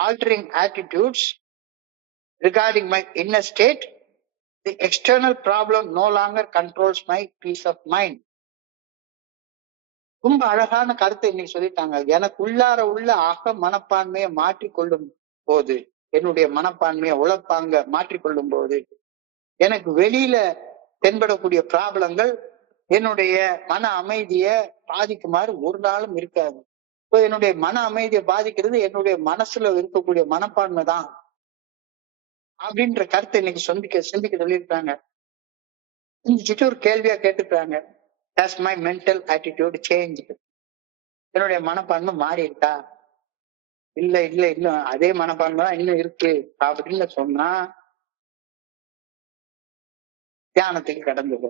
Altering attitudes regarding my inner state, the external problem no longer controls my peace of mind. ரொம்ப அழகான கருத்தை இன்னைக்கு சொல்லிட்டாங்க. எனக்கு உள்ள மனப்பான்மையை மாற்றிக்கொள்ளும் போது, என்னுடைய மனப்பான்மையை உழைப்பாங்க மாற்றிக்கொள்ளும் போது எனக்கு வெளியில தென்படக்கூடிய ப்ராப்ளங்கள் என்னுடைய மன அமைதியை பாதிக்குமாறு ஒரு நாளும் இருக்காது. இப்போ என்னுடைய மன அமைதியை பாதிக்கிறது என்னுடைய மனசுல இருக்கக்கூடிய மனப்பான்மை தான் அப்படின்ற கருத்தை இன்னைக்கு சிந்திக்க சொல்லியிருக்காங்க. சிந்திச்சுட்டு ஒரு கேள்வியா கேட்டுக்கிறாங்க. Has my mental attitude changed? என்னுடைய மனப்பான்மை மாறி இருக்கா? இல்ல அதே மனப்பான்மை தான் இன்னும் இருக்கு அப்படின்னு சொன்னா தியானத்துக்கு கடந்து போ.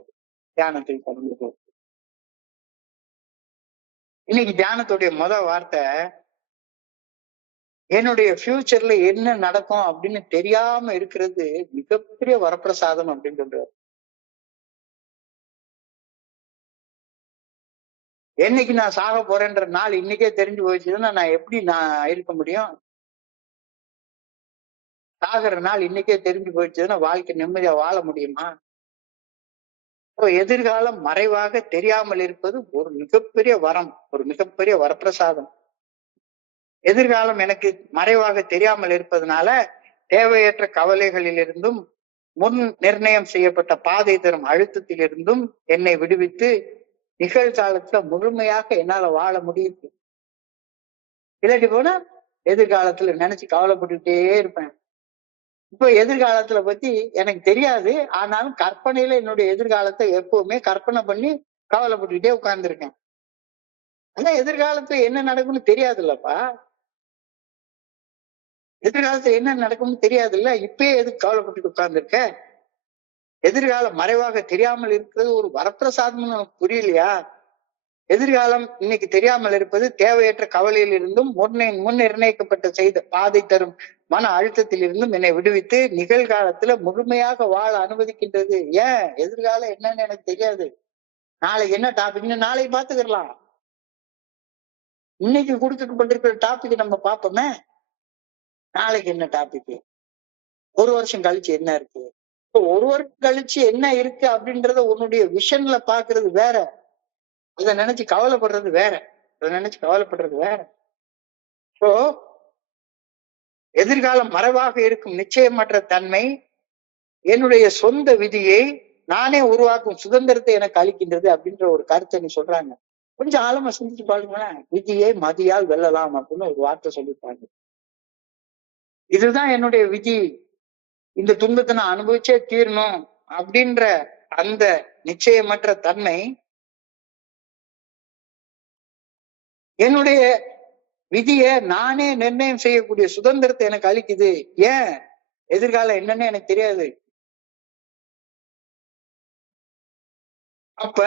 இன்னைக்கு தியானத்துடைய வார்த்தை, என்னுடைய ஃபியூச்சர்ல என்ன நடக்கும் அப்படின்னு தெரியாம இருக்கிறது மிகப்பெரிய வரப்பிரசாதம் அப்படின்னு சொல்றாரு. என்னைக்கு நான் சாக போறேன்ற நாள் இன்னைக்கே தெரிஞ்சு போயிடுச்சுன்னா நான் எப்படி இருக்க முடியும்? சாகிற நாள் இன்னைக்கே தெரிஞ்சு போயிடுச்சுன்னா வாழ்க்கை நிம்மதியா வாழ முடியுமா? எதிர்காலம் மறைவாக தெரியாமல் இருப்பது ஒரு மிகப்பெரிய வரம், ஒரு மிகப்பெரிய வரப்பிரசாதம். எதிர்காலம் எனக்கு மறைவாக தெரியாமல் இருப்பதனால தேவையற்ற கவலைகளிலிருந்தும் முன் நிர்ணயம் செய்யப்பட்ட பாதை தரும் அழுத்தத்திலிருந்தும் என்னை விடுவித்து நிகழ்காலத்துல முழுமையாக என்னால வாழ முடியுது. இல்லாட்டி போனா எதிர்காலத்துல நினைச்சு கவலைப்பட்டுட்டே இருப்பேன். இப்போ எதிர்காலத்துல பத்தி எனக்கு தெரியாது, ஆனாலும் கற்பனையில என்னுடைய எதிர்காலத்தை எப்பவுமே கற்பனை பண்ணி கவலைப்பட்டுக்கிட்டே உட்கார்ந்துருக்கேன். ஆனா எதிர்காலத்துல என்ன நடக்கும்னு தெரியாதுல்லப்பா. எதிர்காலத்துல என்ன நடக்கும்னு தெரியாது இல்ல. இப்பயே எதுக்கு கவலைப்பட்டு உட்கார்ந்துருக்க? எதிர்காலம் மறைவாக தெரியாமல் இருக்கிறது ஒரு வரப்பிரசாதம்னு நமக்கு புரியலையா? எதிர்காலம் இன்னைக்கு தெரியாமல் இருப்பது தேவையற்ற கவலையில் இருந்தும் முன் நிர்ணயிக்கப்பட்ட செய்த பாதை தரும் மன அழுத்தத்தில் இருந்தும் என்னை விடுவித்து நிகழ்காலத்துல முழுமையாக வாழ அனுமதிக்கின்றது. ஏன்? எதிர்காலம் என்னன்னு எனக்கு தெரியாது, நாளைக்கு என்ன டாபிக்னு நாளைக்கு பாத்துக்கலாம். இன்னைக்கு கொடுக்கப்பட்டிருக்கிற டாபிக் நம்ம பார்ப்போமே. நாளைக்கு என்ன டாபிக், ஒரு வருஷம் கழிச்சு என்ன இருக்கு, ஒரு வருஷம் கழிச்சு என்ன இருக்கு அப்படின்றத உன்னுடைய விஷன்ல பாக்குறது வேற, அதை நினைச்சு கவலைப்படுறது வேற, அதை நினைச்சு கவலைப்படுறது வேற. சோ எதிர்காலம் மறைவாக இருக்கும் நிச்சயமற்ற தன்மை என்னுடைய சொந்த விதியை நானே உருவாக்கும் சுதந்திரத்தை எனக்கு அளிக்கின்றது அப்படின்ற ஒரு கருத்தை நீ சொல்றாங்க. கொஞ்சம் ஆழமா சிந்திச்சு பாருங்களேன். விதியை மதியால் வெல்லலாம் அப்படின்னு ஒரு வார்த்தை சொல்லியிருப்பாங்க. இதுதான் என்னுடைய விதி, இந்த துன்பத்தை நான் அனுபவிச்சே தீரணும் அப்படின்ற அந்த நிச்சயமற்ற தன்மை என்னுடைய விதியை நானே நிர்ணயம் செய்யக்கூடிய சுதந்திரத்தை எனக்கு அளிக்குது. ஏன்? எதிர்காலம் என்னன்னு எனக்கு தெரியாது. அப்ப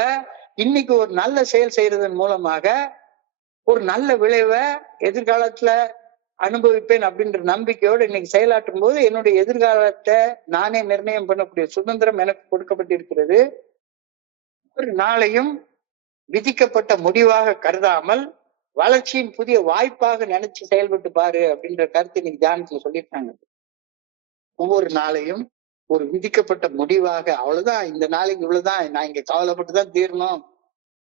இன்னைக்கு ஒரு நல்ல செயல் செய்யறதன் மூலமாக ஒரு நல்ல விளைவை எதிர்காலத்துல அனுபவிப்பேன் அப்படின்ற நம்பிக்கையோடு இன்னைக்கு செயலாற்றும் போது என்னுடைய எதிர்காலத்தை நானே நிர்ணயம் பண்ணக்கூடிய சுதந்திரம் எனக்கு கொடுக்கப்பட்டிருக்கிறது. ஒரு நாளையும் விதிக்கப்பட்ட முடிவாக கருதாமல் வளர்ச்சியின் புதிய வாய்ப்பாக நினைச்சு செயல்பட்டு பாரு அப்படின்ற கருத்து இன்னைக்கு தியானத்துல சொல்லியிருக்காங்க. ஒவ்வொரு நாளையும் ஒரு விதிக்கப்பட்ட முடிவாக, அவ்வளவுதான், இந்த நாளைக்கு இவ்வளவுதான், நான் இங்க கவலைப்பட்டுதான் தீரணும்,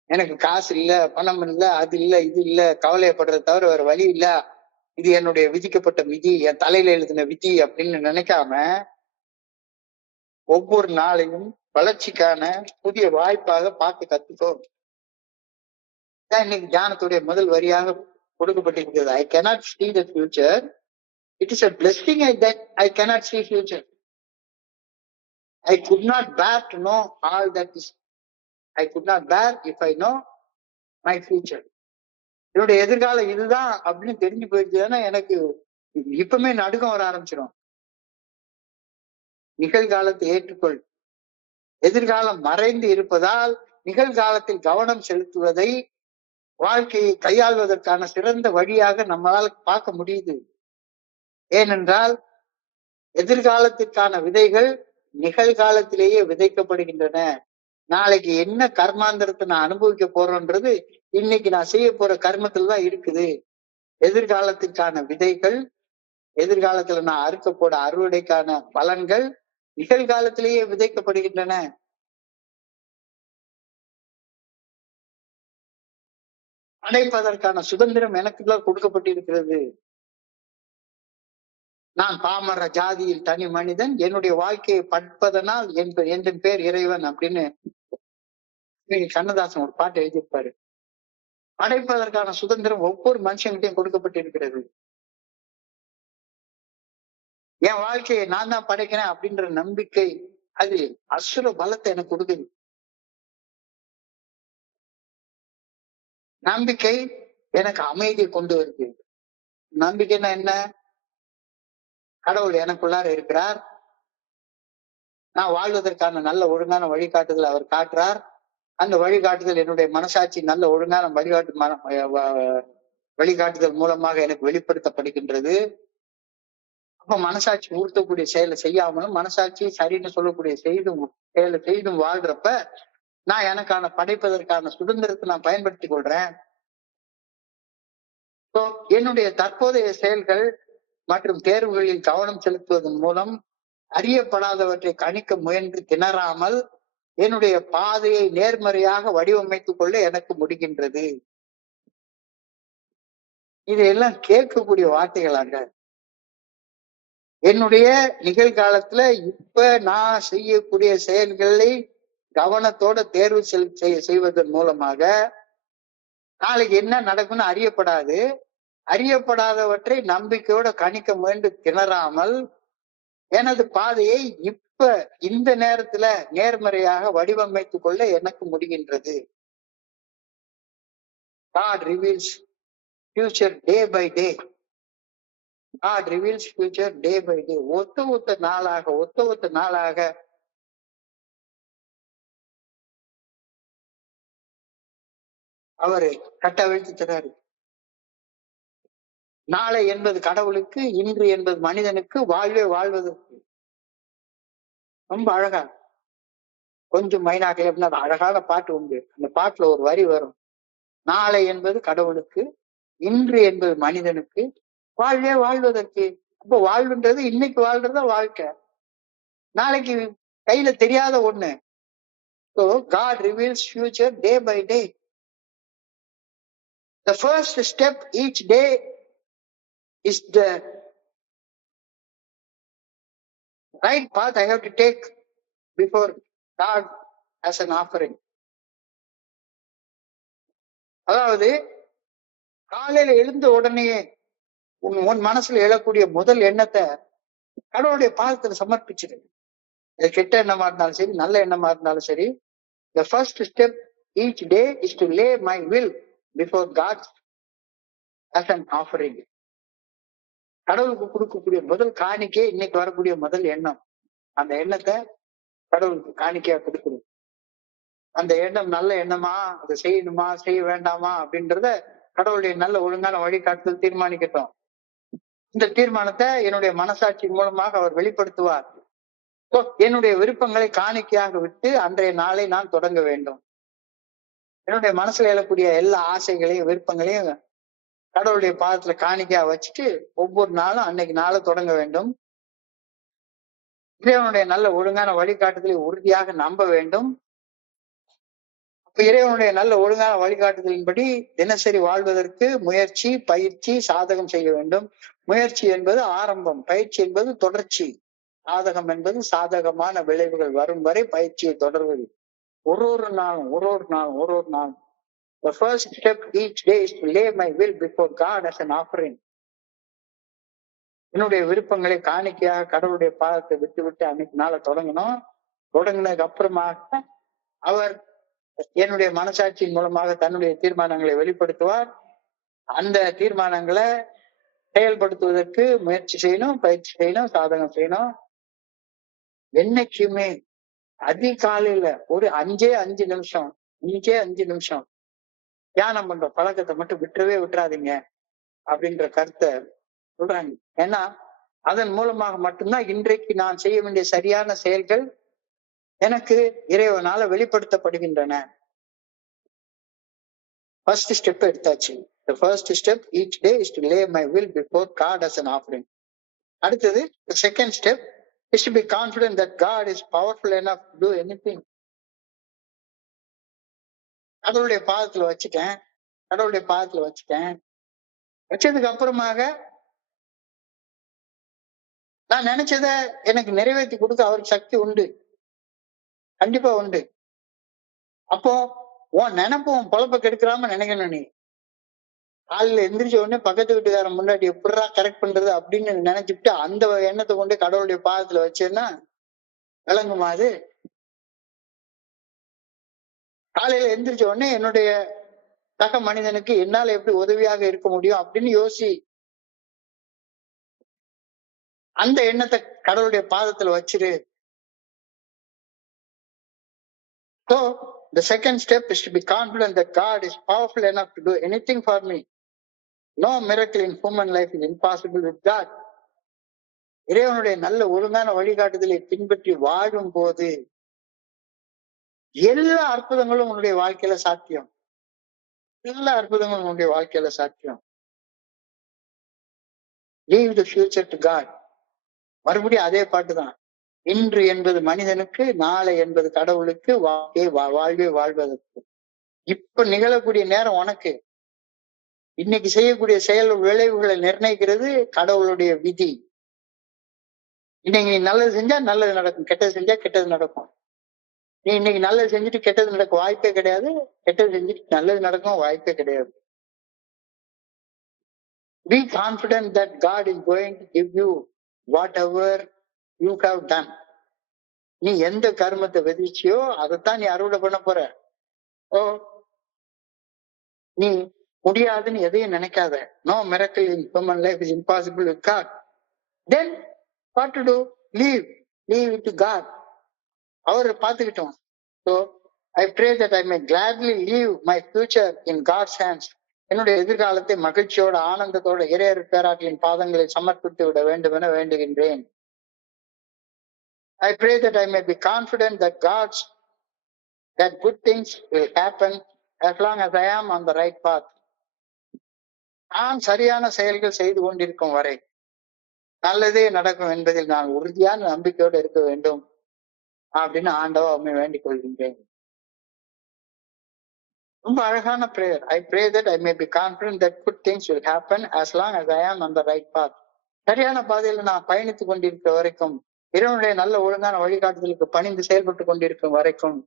எனக்கு காசு இல்ல, பணம் இல்ல, அது இல்ல, இது இல்ல, கவலைப்படுறத தவிர வேற வழி இல்ல, இது என்னுடைய விதிக்கப்பட்ட விதி, என் தலையில எழுதின விதி அப்படின்னு நினைக்காம ஒவ்வொரு நாளையும் வளர்ச்சிக்கான புதிய வாய்ப்பாக பார்த்து கத்துக்கோ. இன்னைக்கு தியானத்துடைய முதல் வரியாக கொடுக்கப்பட்டிருக்கிறது. I cannot see the future. It is a blessing that I cannot see future. I could not bear to know all that is. I could not bear if I know my future. என்னுடைய எதிர்காலம் இதுதான் அப்படின்னு தெரிஞ்சு போயிருச்சுன்னா எனக்கு இப்பவுமே நடுக்கம் வர ஆரம்பிச்சிடும். நிகழ்காலத்தை ஏற்றுக்கொள். எதிர்காலம் மறைந்து இருப்பதால் நிகழ்காலத்தில் கவனம் செலுத்துவதை வாழ்க்கையை கையாள்வதற்கான சிறந்த வழியாக நம்மளால பார்க்க முடியுது. ஏனென்றால் எதிர்காலத்திற்கான விதைகள் நிகழ்காலத்திலேயே விதைக்கப்படுகின்றன. நாளைக்கு என்ன கர்மாந்திரத்தை நான் அனுபவிக்க போறோன்றது இன்னைக்கு நான் செய்ய போற கர்மத்துல தான் இருக்குது. எதிர்காலத்திற்கான விதைகள், எதிர்காலத்துல நான் அறுக்க போட அறுவடைக்கான பலன்கள் நிகழ்காலத்திலேயே விதைக்கப்படுகின்றன. அடைப்பதற்கான சுதந்திரம் எனக்குதான் கொடுக்கப்பட்டிருக்கிறது. நான் பாமர ஜாதியில் தனி மனிதன், என்னுடைய வாழ்க்கையை படிப்பதனால் என் பேர் இறைவன் அப்படின்னு கண்ணதாசன் ஒரு பாட்டு எழுதியிருப்பாரு. அடைப்பதற்கான சுதந்திரம் ஒவ்வொரு மனுஷங்கிட்டையும் கொடுக்கப்பட்டிருக்கிறது. என் வாழ்க்கையை நான் தான் படைக்கிறேன் அப்படின்ற நம்பிக்கை அது அசுர பலத்தை எனக்கு கொடுக்குது. நம்பிக்கை எனக்கு அமைதியை கொண்டு வருது. நம்பிக்கைன்னா என்ன? கடவுள் எனக்குள்ளார இருக்கிறார், நான் வாழ்வதற்கான நல்ல ஒழுங்கான வழிகாட்டுதல் அவர் காட்டுறார். அந்த வழிகாட்டுதல் என்னுடைய மனசாட்சி நல்ல ஒழுங்கான வழிகாட்டுதல் மூலமாக எனக்கு வெளிப்படுத்தப்படுகின்றது. அப்ப மனசாட்சி உறுத்தக்கூடிய செயலை செய்யாமலும் மனசாட்சி சரின்னு சொல்லக்கூடிய செயலை செய்தும் வாழ்றப்ப நான் எனக்கான படைப்பதற்கான சுதந்திரத்தை நான் பயன்படுத்திக் கொள்றேன். என்னுடைய தற்போதைய செயல்கள் மற்றும் தேர்வுகளில் கவனம் செலுத்துவதன் மூலம் அறியப்படாதவற்றை கணிக்க முயன்று திணறாமல் என்னுடைய பாதையை நேர்மறையாக வடிவமைத்துக் கொள்ள எனக்கு முடிகின்றது. இதையெல்லாம் கேட்கக்கூடிய வார்த்தைகளாங்க. என்னுடைய நிகழ்காலத்துல இப்ப நான் செய்யக்கூடிய செயல்களை கவனத்தோட தேர்வு செய்வதன் மூலமாக நாளைக்கு என்ன நடக்கும்னு அறியப்படாது. அறியப்படாதவற்றை நம்பிக்கையோட கணிக்க முயன்று திணறாமல் எனது பாதையை இப்ப இந்த நேரத்துல நேர்மறையாக வடிவமைத்துக் கொள்ள எனக்கு முடிகின்றது. God reveals future day by day. God reveals future day by day. ஒத்த நாளாக அவரு கட்டவிழ்த்து தராரு. நாளை என்பது கடவுளுக்கு, இன்று என்பது மனிதனுக்கு, வாழ்வே வாழ்வதற்கு. ரொம்ப அழகா கொஞ்சம் மைனாக்கல அப்படின்னா அழகான பாட்டு உண்டு. அந்த பாட்டுல ஒரு வரி வரும், நாளை என்பது கடவுளுக்கு, இன்று என்பது மனிதனுக்கு, வாழ்வே வாழ்வதற்கு. அப்போ வாழ்வுன்றது இன்னைக்கு வாழ்றதா வாழ்க்கை, நாளைக்கு கையில தெரியாத ஒண்ணு. So God reveals future day by day. The first step each day is the right path I have to take before God as an offering. அதாவது காலையில எழுந்த உடனே உன் மனசுல எழக்கூடிய முதல் எண்ணத்தை கடவுளுடைய பாதத்துல சமர்ப்பிச்சிடு. அது கெட்ட எண்ணமா இருந்தாலும் சரி, நல்ல எண்ணமா இருந்தாலும் சரி, the first step each day is to lay my will before God as an offering. கடவுளுக்கு கொடுக்கக்கூடிய முதல் காணிக்கை இன்னைக்கு வரக்கூடிய முதல் எண்ணம். அந்த எண்ணத்தை கடவுளுக்கு காணிக்கையா கொடுக்கணும். அந்த எண்ணம் நல்ல எண்ணமா, அதை செய்யணுமா செய்ய வேண்டாமா அப்படின்றத கடவுளுடைய நல்ல ஒழுங்கான வழிகாட்டுதல் தீர்மானிக்கட்டும். இந்த தீர்மானத்தை என்னுடைய மனசாட்சி மூலமாக அவர் வெளிப்படுத்துவார். என்னுடைய விருப்பங்களை காணிக்கையாக விட்டு அன்றைய நாளை நான் தொடங்க வேண்டும். என்னுடைய மனசுல எழக்கூடிய எல்லா ஆசைகளையும் விருப்பங்களையும் கடவுளுடைய பாதத்துல காணிக்கையா வச்சுட்டு ஒவ்வொரு நாளும் அன்னைக்கு நாளை தொடங்க வேண்டும். இறைவனுடைய நல்ல ஒழுங்கான வழிகாட்டுதலை உறுதியாக நம்ப வேண்டும். அப்ப இறைவனுடைய நல்ல ஒழுங்கான வழிகாட்டுதலின்படி தினசரி வாழ்வதற்கு முயற்சி, பயிற்சி, சாதகம் செய்ய வேண்டும். முயற்சி என்பது ஆரம்பம், பயிற்சி என்பது தொடர்ச்சி, சாதகம் என்பது சாதகமான விளைவுகள் வரும் வரை பயிற்சியை தொடர்வது. ஒரு நாளும் The first step each day is to lay my will before God as an offering. என்னுடைய விருப்பங்களை காணிக்கையாக கடவுளுடைய பாதத்தை விட்டு விட்டு அன்னைக்கு நாளை தொடங்கணும். தொடங்கினதுக்கு அப்புறமாக அவர் என்னுடைய மனசாட்சியின் மூலமாக தன்னுடைய தீர்மானங்களை வெளிப்படுத்துவார். அந்த தீர்மானங்களை செயல்படுத்துவதற்கு முயற்சி செய்யணும், பயிற்சி செய்யணும், சாதகம் செய்யணும். என்னைக்குமே அதிகாலையில ஒரு 5 நிமிஷம் தியானம் பண்ற பழக்கத்தை மட்டும் விட்டுறாதீங்க அப்படின்ற கருத்தை சொல்றாங்க. ஏன்னா அதன் மூலமாக மட்டும்தான் இன்றைக்கு நான் செய்ய வேண்டிய சரியான செயல்கள் எனக்கு இறைவனால வெளிப்படுத்தப்படுகின்றன. ஃபர்ஸ்ட் ஸ்டெப் எடுத்தாச்சு. The first step each day is to lay my will before God as an offering. அடுத்தது the second step is to be confident that God is powerful enough to do anything. கடவுளுடைய பாதத்துல வச்சுட்டேன். வச்சதுக்கு அப்புறமாக நான் நினைச்சத எனக்கு நிறைவேற்றி கொடுக்க அவருக்கு சக்தி உண்டு, கண்டிப்பா உண்டு. அப்போ உன் நினைப்பு உன் பொழப்ப கெடுக்கிறாம நினைக்கணும். நீ காலையில எந்திரிச்ச உடனே பக்கத்து வீட்டுக்காரன் முன்னாடி எப்படிடா கரெக்ட் பண்றது அப்படின்னு நினைச்சுட்டு அந்த எண்ணத்தை கொண்டு கடவுளுடைய பாதத்துல வச்சேன்னா விளங்குமா? அது காலையில எந்திரிச்ச உடனே என்னுடைய சக மனிதனுக்கு என்னால எப்படி உதவியாக இருக்க முடியும் அப்படின்னு யோசி. அந்த எண்ணத்தை கடவுளுடைய பாதத்துல வச்சிரு. So the second step is to be confident that God is powerful enough to do anything for me. No miracle in human life is impossible with God. இறைவனுடைய நல்ல ஒழுங்கான வழிகாட்டுதலை பின்பற்றி வாழும் போது எல்லா அற்புதங்களும் உன்னுடைய வாழ்க்கையில சாத்தியம். Leave the future to God. மறுபடியும் அதே பாட்டுதான். இன்று என்பது மனிதனுக்கு, நாளை என்பது கடவுளுக்கு, வாழ்வே வாழ்வதற்கு. இப்ப நிகழக்கூடிய நேரம் உனக்கு. இன்னைக்கு செய்யக்கூடிய செயல் விளைவுகளை நிர்ணயிக்கிறது கடவுளுடைய விதி. இன்னைக்கு நீ நல்லது செஞ்சா நல்லது நடக்கும், கெட்டது செஞ்சா கெட்டது நடக்கும். நீ இன்னைக்கு நல்லது செஞ்சுட்டு கெட்டது நடக்க வாய்ப்பே கிடையாது, கெட்டது செஞ்சுட்டு நல்லது நடக்கும் வாய்ப்பே கிடையாது. Be confident that God is going to give you whatever you have done. நீ எந்த கர்மத்தை விதிச்சியோ அதைத்தான் நீ அறுவடை பண்ண போற. நீ முடியாதுன்னு எதையும் நினைக்காத. No miracle in human life is impossible with God. Then what to do? Leave it to God. அவர் பார்த்துக்கிட்டோம். So I pray that I may gladly leave my future in God's hands. என்னுடைய எதிர்காலத்தை மகிழ்ச்சியோட ஆனந்தத்தோட இறையர் பேராட்டியின் பாதங்களை சமர்ப்பித்து விட வேண்டும் என வேண்டுகின்றேன். I pray that I may be confident that God's that good things will happen as long as I am on the right path. நான் சரியான செயல்கள் செய்து கொண்டிருக்கும் வரை நல்லதே நடக்கும் என்பதில் நான் உறுதியான நம்பிக்கையோடு இருக்க வேண்டும் அப்படின்னு ஆண்டவா உண்மை வேண்டிக் கொள்கின்றேன். ரொம்ப அழகான prayer. I pray that I may be confident that good things will happen as long as I am on the right path. சரியான பாதையில நான் பயணித்துக் கொண்டிருக்கிற வரைக்கும், இறைவனுடைய நல்ல ஒழுங்கான வழிகாட்டுதலுக்கு பணிந்து செயல்பட்டு கொண்டிருக்கும் வரைக்கும்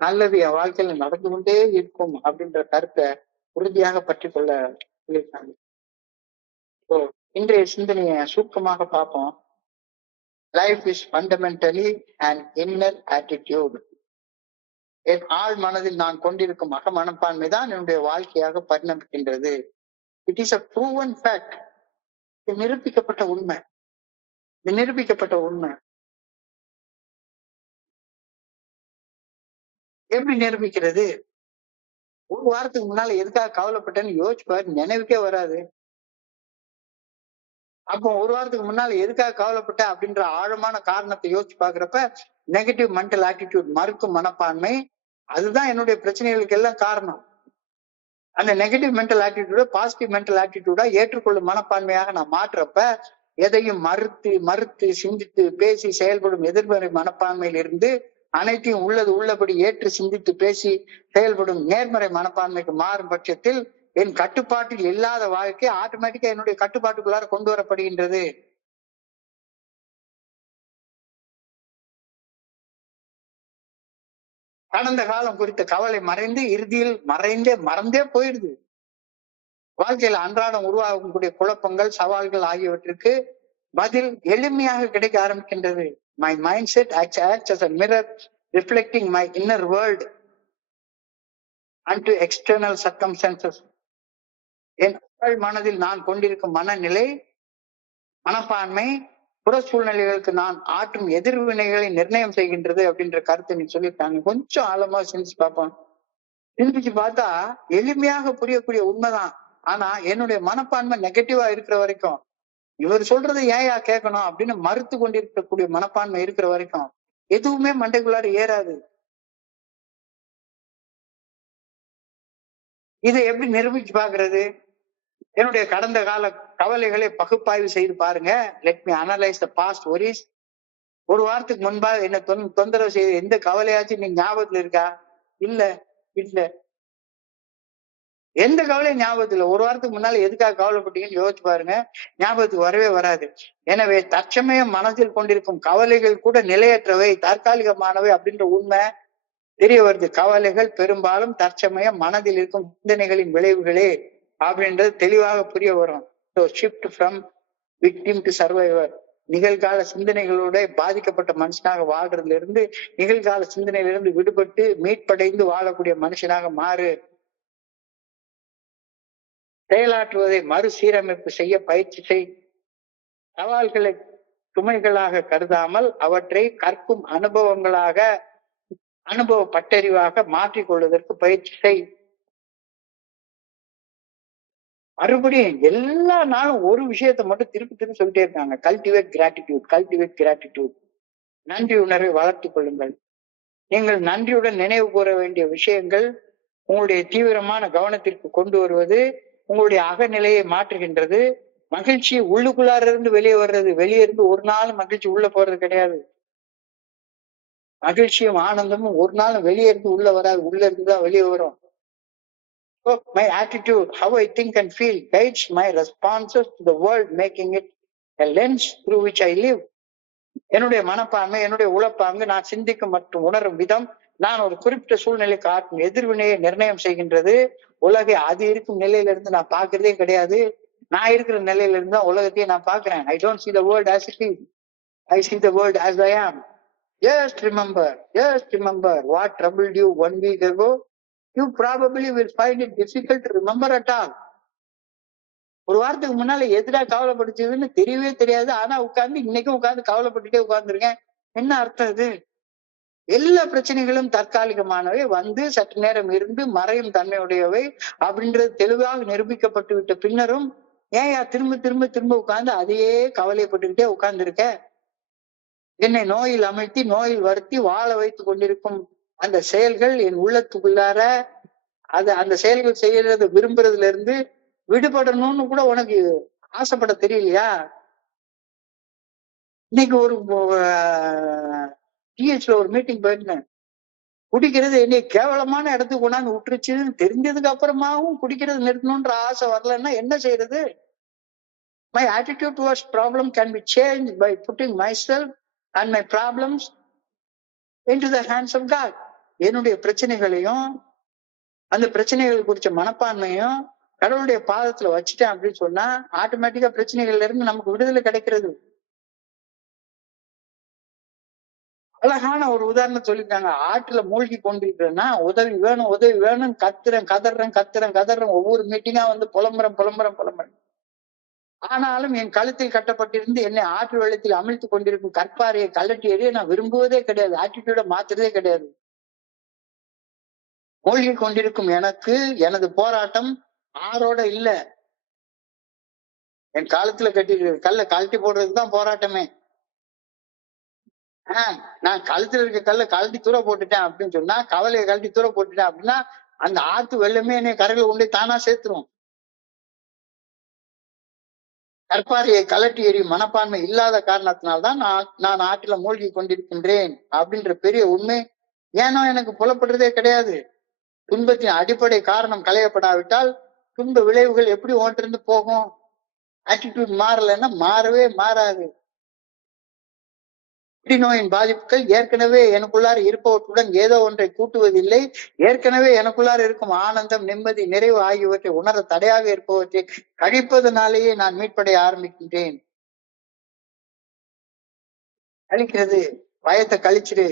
நல்லது என் வாழ்க்கையில நடந்து கொண்டே இருக்கும் அப்படின்ற கருத்தை உறுதியாக பற்றி கொள்ள சொல்லியிருக்காங்க. இன்றைய சிந்தனையை சுருக்கமாக பார்ப்போம். Life is fundamentally and inner attitude. என் ஆழ் மனதில் நான் கொண்டிருக்கும் மனப்பான்மை தான் என்னுடைய வாழ்க்கையாக பரிணமிக்கின்றது. It is a proven fact. இது நிரூபிக்கப்பட்ட உண்மை. இது நிரூபிக்கப்பட்ட உண்மை. எப்படி நிரூபிக்கிறது? ஒரு வாரத்துக்கு முன்னால எதுக்காக கவலைப்பட்டேன்னு யோசிப்பாரு, நினைவுக்கே வராது. அப்போ ஒரு வாரத்துக்கு முன்னால எதுக்காக கவலைப்பட்ட அப்படின்ற ஆழமான காரணத்தை யோசிச்சு பாக்குறப்ப நெகட்டிவ் மென்டல் ஆட்டிடியூட், மறுக்கும் மனப்பான்மை, அதுதான் என்னுடைய பிரச்சனைகளுக்கு எல்லாம் காரணம். அந்த நெகட்டிவ் மென்டல் ஆட்டிடியூட பாசிட்டிவ் மென்டல் ஆட்டிடியூடா ஏற்றுக்கொள்ளும் மனப்பான்மையாக நான் மாற்றுறப்ப எதையும் மறுத்து மறுத்து சிந்தித்து பேசி செயல்படும் எதிர்மறை மனப்பான்மையில் இருந்து அனைத்தையும் உள்ளது உள்ளபடி ஏற்று சிந்தித்து பேசி செயல்படும் நேர்மறை மனப்பான்மைக்கு மாறும் பட்சத்தில் என் கட்டுப்பாட்டில் இல்லாத வாழ்க்கை ஆட்டோமேட்டிக்கா என்னுடைய கட்டுப்பாட்டுக்குள்ளார கொண்டு வரப்படுகின்றது. கடந்த காலம் குறித்த கவலை மறைந்து இறுதியில் மறந்தே போயிடுது. வாழ்க்கையில அன்றாடம் உருவாகக்கூடிய குழப்பங்கள், சவால்கள் ஆகியவற்றுக்கு பதில் எளிமையாக கிடைக்க ஆரம்பிக்கின்றது. My mindset acts as a mirror reflecting my inner world unto external circumstances. என் மனதில் நான் கொண்டிருக்கும் மனநிலை, மனப்பான்மை புற சூழ்நிலைகளுக்கு நான் ஆற்றும் எதிர்வினைகளை நிர்ணயம் செய்கின்றது அப்படின்ற கருத்தை நீ சொல்லியிருக்காங்க. கொஞ்சம் ஆழமா சிந்திச்சு பார்ப்போம். சிந்திச்சு பார்த்தா எளிமையாக புரியக்கூடிய உண்மைதான். ஆனா என்னுடைய மனப்பான்மை நெகட்டிவா இருக்கிற வரைக்கும், இவர் சொல்றது ஏயா கேட்கணும் அப்படின்னு மறுத்து கொண்டிருக்கக்கூடிய மனப்பான்மை இருக்கிற வரைக்கும் எதுவுமே மண்டைக்குள்ளார ஏறாது. இதை எப்படி நிரூபிச்சு பாக்குறது? என்னுடைய கடந்த கால கவலைகளை பகுப்பாய்வு செய்து பாருங்க. Let me analyse the past worries. ஒரு வாரத்துக்கு முன்பாக என்ன தொந்தரவு செய்த எந்த கவலையாச்சும் நீங்க ஞாபகத்துல இருக்கா? இல்ல. எந்த கவலையும் ஞாபகத்துல இல்ல. ஒரு வாரத்துக்கு முன்னால எதுக்காக கவலைப்பட்டீங்கன்னு யோசிச்சு பாருங்க, ஞாபகத்துக்கு வரவே வராது. எனவே தற்சமயம் மனதில் கொண்டிருக்கும் கவலைகள் கூட நிலையற்றவை, தற்காலிகமானவை அப்படின்ற உண்மை தெரிய வருது. கவலைகள் பெரும்பாலும் தற்சமயம் மனதில் இருக்கும் சிந்தனைகளின் விளைவுகளே அப்படின்றது தெளிவாக புரிய வரும். So shift from victim to survivor. நிகழ்கால சிந்தனைகளோட பாதிக்கப்பட்ட மனுஷனாக வாழ்றதுல இருந்து நிகழ்கால சிந்தனையிலிருந்து விடுபட்டு மீட்படைந்து வாழக்கூடிய மனுஷனாக மாறு. செயலாற்றுவதை மறுசீரமைப்பு செய்ய பயிற்சி செய். சவால்களை சுமைகளாக கருதாமல் அவற்றை கற்கும் அனுபவங்களாக, அனுபவ பட்டறிவாக மாற்றிக்கொள்வதற்கு பயிற்சி செய். மறுபடியும் எல்லா நாளும் ஒரு விஷயத்த மட்டும் திருப்பி சொல்லிட்டே இருக்காங்க. Cultivate gratitude, cultivate gratitude. நன்றி உணர்வை வளர்த்துக் கொள்ளுங்கள். நீங்கள் நன்றியுடன் நினைவு கூற வேண்டிய விஷயங்கள் உங்களுடைய தீவிரமான கவனத்திற்கு கொண்டு வருவது உங்களுடைய அகநிலையை மாற்றுகின்றது. மகிழ்ச்சி உள்ளுக்குள்ளார இருந்து வெளியே வர்றது. வெளியே இருந்து ஒரு நாள் மகிழ்ச்சி உள்ள போறது கிடையாது. மகிழ்ச்சியும் ஆனந்தமும் ஒரு நாள் வெளியே இருந்து உள்ள வராது, உள்ள இருந்துதான் வெளியே வரும். So my attitude, how I think and feel, guides my responses to the world, making it a lens through which I live. என்னுடைய மனப்பான்மை, என்னுடைய உழைப்பாங்கு, நான் சிந்திக்கும் மற்றும் உணரும் விதம் நான் ஒரு குறிப்பிட்ட சூழ்நிலை காட்டும் எதிர்வினையை நிர்ணயம் செய்கின்றது. உலகை அது இருக்கும் நிலையில இருந்து நான் பாக்குறதே கிடையாது. நான் இருக்கிற நிலையில இருந்து தான் உலகத்தையே நான் பாக்குறேன். I don't see the world as it is. I see the world as I am. Just remember what troubled you 1 week ago. You probably will find it difficult to remember at all. ஒரு வாரத்துக்கு முன்னால எதிரா கவலைப்படுச்சதுன்னு தெரியவே தெரியாது. ஆனா இன்னைக்கும் உட்கார்ந்து கவலைப்பட்டுட்டே உட்கார்ந்துருக்கேன். என்ன அர்த்தம் இது? எல்லா பிரச்சனைகளும் தற்காலிகமானவை, வந்து சற்று நேரம் இருந்து மறையும் தன்மையுடையவை அப்படின்றது தெளிவாக நிரூபிக்கப்பட்டு விட்ட பின்னரும் ஏன் திரும்ப உட்கார்ந்து அதையே கவலைப்பட்டுக்கிட்டே உட்கார்ந்துருக்க? என்னை நோயில் அமிழ்த்தி நோயில் வருத்தி வாழ வைத்துக் கொண்டிருக்கும் அந்த செயல்கள் என் உள்ளத்துக்குள்ளார அந்த செயல்கள் செய்யறத விரும்புறதுல இருந்து விடுபடணும்னு கூட உனக்கு ஆசைப்பட தெரியலையா? இன்னைக்கு ஒரு டிஹெச்ல ஒரு மீட்டிங் போயிருந்தேன். குடிக்கிறது என்னை கேவலமான இடத்துக்கு கொண்டாந்து விட்டுருச்சுன்னு தெரிஞ்சதுக்கு அப்புறமாவும் குடிக்கிறது நிறுத்தணும்ன்ற ஆசை வரலன்னா என்ன செய்யறது? My attitude towards problem can be changed by putting myself and my problems into the hands of God. என்னுடைய பிரச்சனைகளையும் அந்த பிரச்சனைகள் குறிச்ச மனப்பான்மையும் கடவுளுடைய பாதத்துல வச்சுட்டேன் அப்படின்னு சொன்னா ஆட்டோமேட்டிக்கா பிரச்சனைகள்ல இருந்து நமக்கு விடுதலை கிடைக்கிறது. அழகான ஒரு உதாரணம் சொல்லியிருக்காங்க. ஆற்றுல மூழ்கி கொண்டிருக்கிறேன்னா உதவி வேணும் உதவி வேணும்னு கத்துறேன் ஒவ்வொரு மீட்டிங்கா வந்து புலம்புறேன். ஆனாலும் என் கழுத்தில் கட்டப்பட்டிருந்து என்னை ஆற்று வெள்ளத்தில் அமிழ்த்து கொண்டிருக்கும் கற்பாறையை கலட்டி எறிய நான் விரும்புவதே கிடையாது. ஆட்டிடியூட மாத்துறதே கிடையாது. மூழ்கி கொண்டிருக்கும் எனக்கு எனது போராட்டம் ஆரோட இல்ல. என் காலத்துல கட்டி கல்ல கழட்டி போடுறதுக்குதான் போராட்டமே. நான் கழுத்துல இருக்க கல்ல கழட்டி தூர போட்டுட்டேன் அப்படின்னு சொன்னா, கவலையை கழட்டி தூர போட்டுட்டேன் அப்படின்னா அந்த ஆத்து வெள்ளமே என்னை கரையில கொண்டு தானா சேர்த்துரும். கற்பாறையை கலட்டி எறியும் மனப்பான்மை இல்லாத காரணத்தினால்தான் நான் ஆற்றில மூழ்கி கொண்டிருக்கின்றேன் அப்படின்ற பெரிய உண்மை ஏனோ எனக்கு புலப்படுறதே கிடையாது. துன்பத்தின் அடிப்படை காரணம் களையப்படாவிட்டால் துன்ப விளைவுகள் எப்படி ஒன்றிருந்து போகும்? ஆட்டிடியூட் மாறலைன்னா மாறவே மாறாது. நோயின் பாதிப்புகள் ஏற்கனவே எனக்குள்ளார இருப்பவற்றுடன் ஏதோ ஒன்றை கூட்டுவதில்லை. ஏற்கனவே எனக்குள்ளார இருக்கும் ஆனந்தம், நிம்மதி, நிறைவு ஆகியவற்றை உணர தடையாக இருப்பவற்றை கழிப்பதனாலேயே நான் மீட்படைய ஆரம்பிக்கின்றேன். கழிக்கிறது, பயத்தை கழிச்சிடு,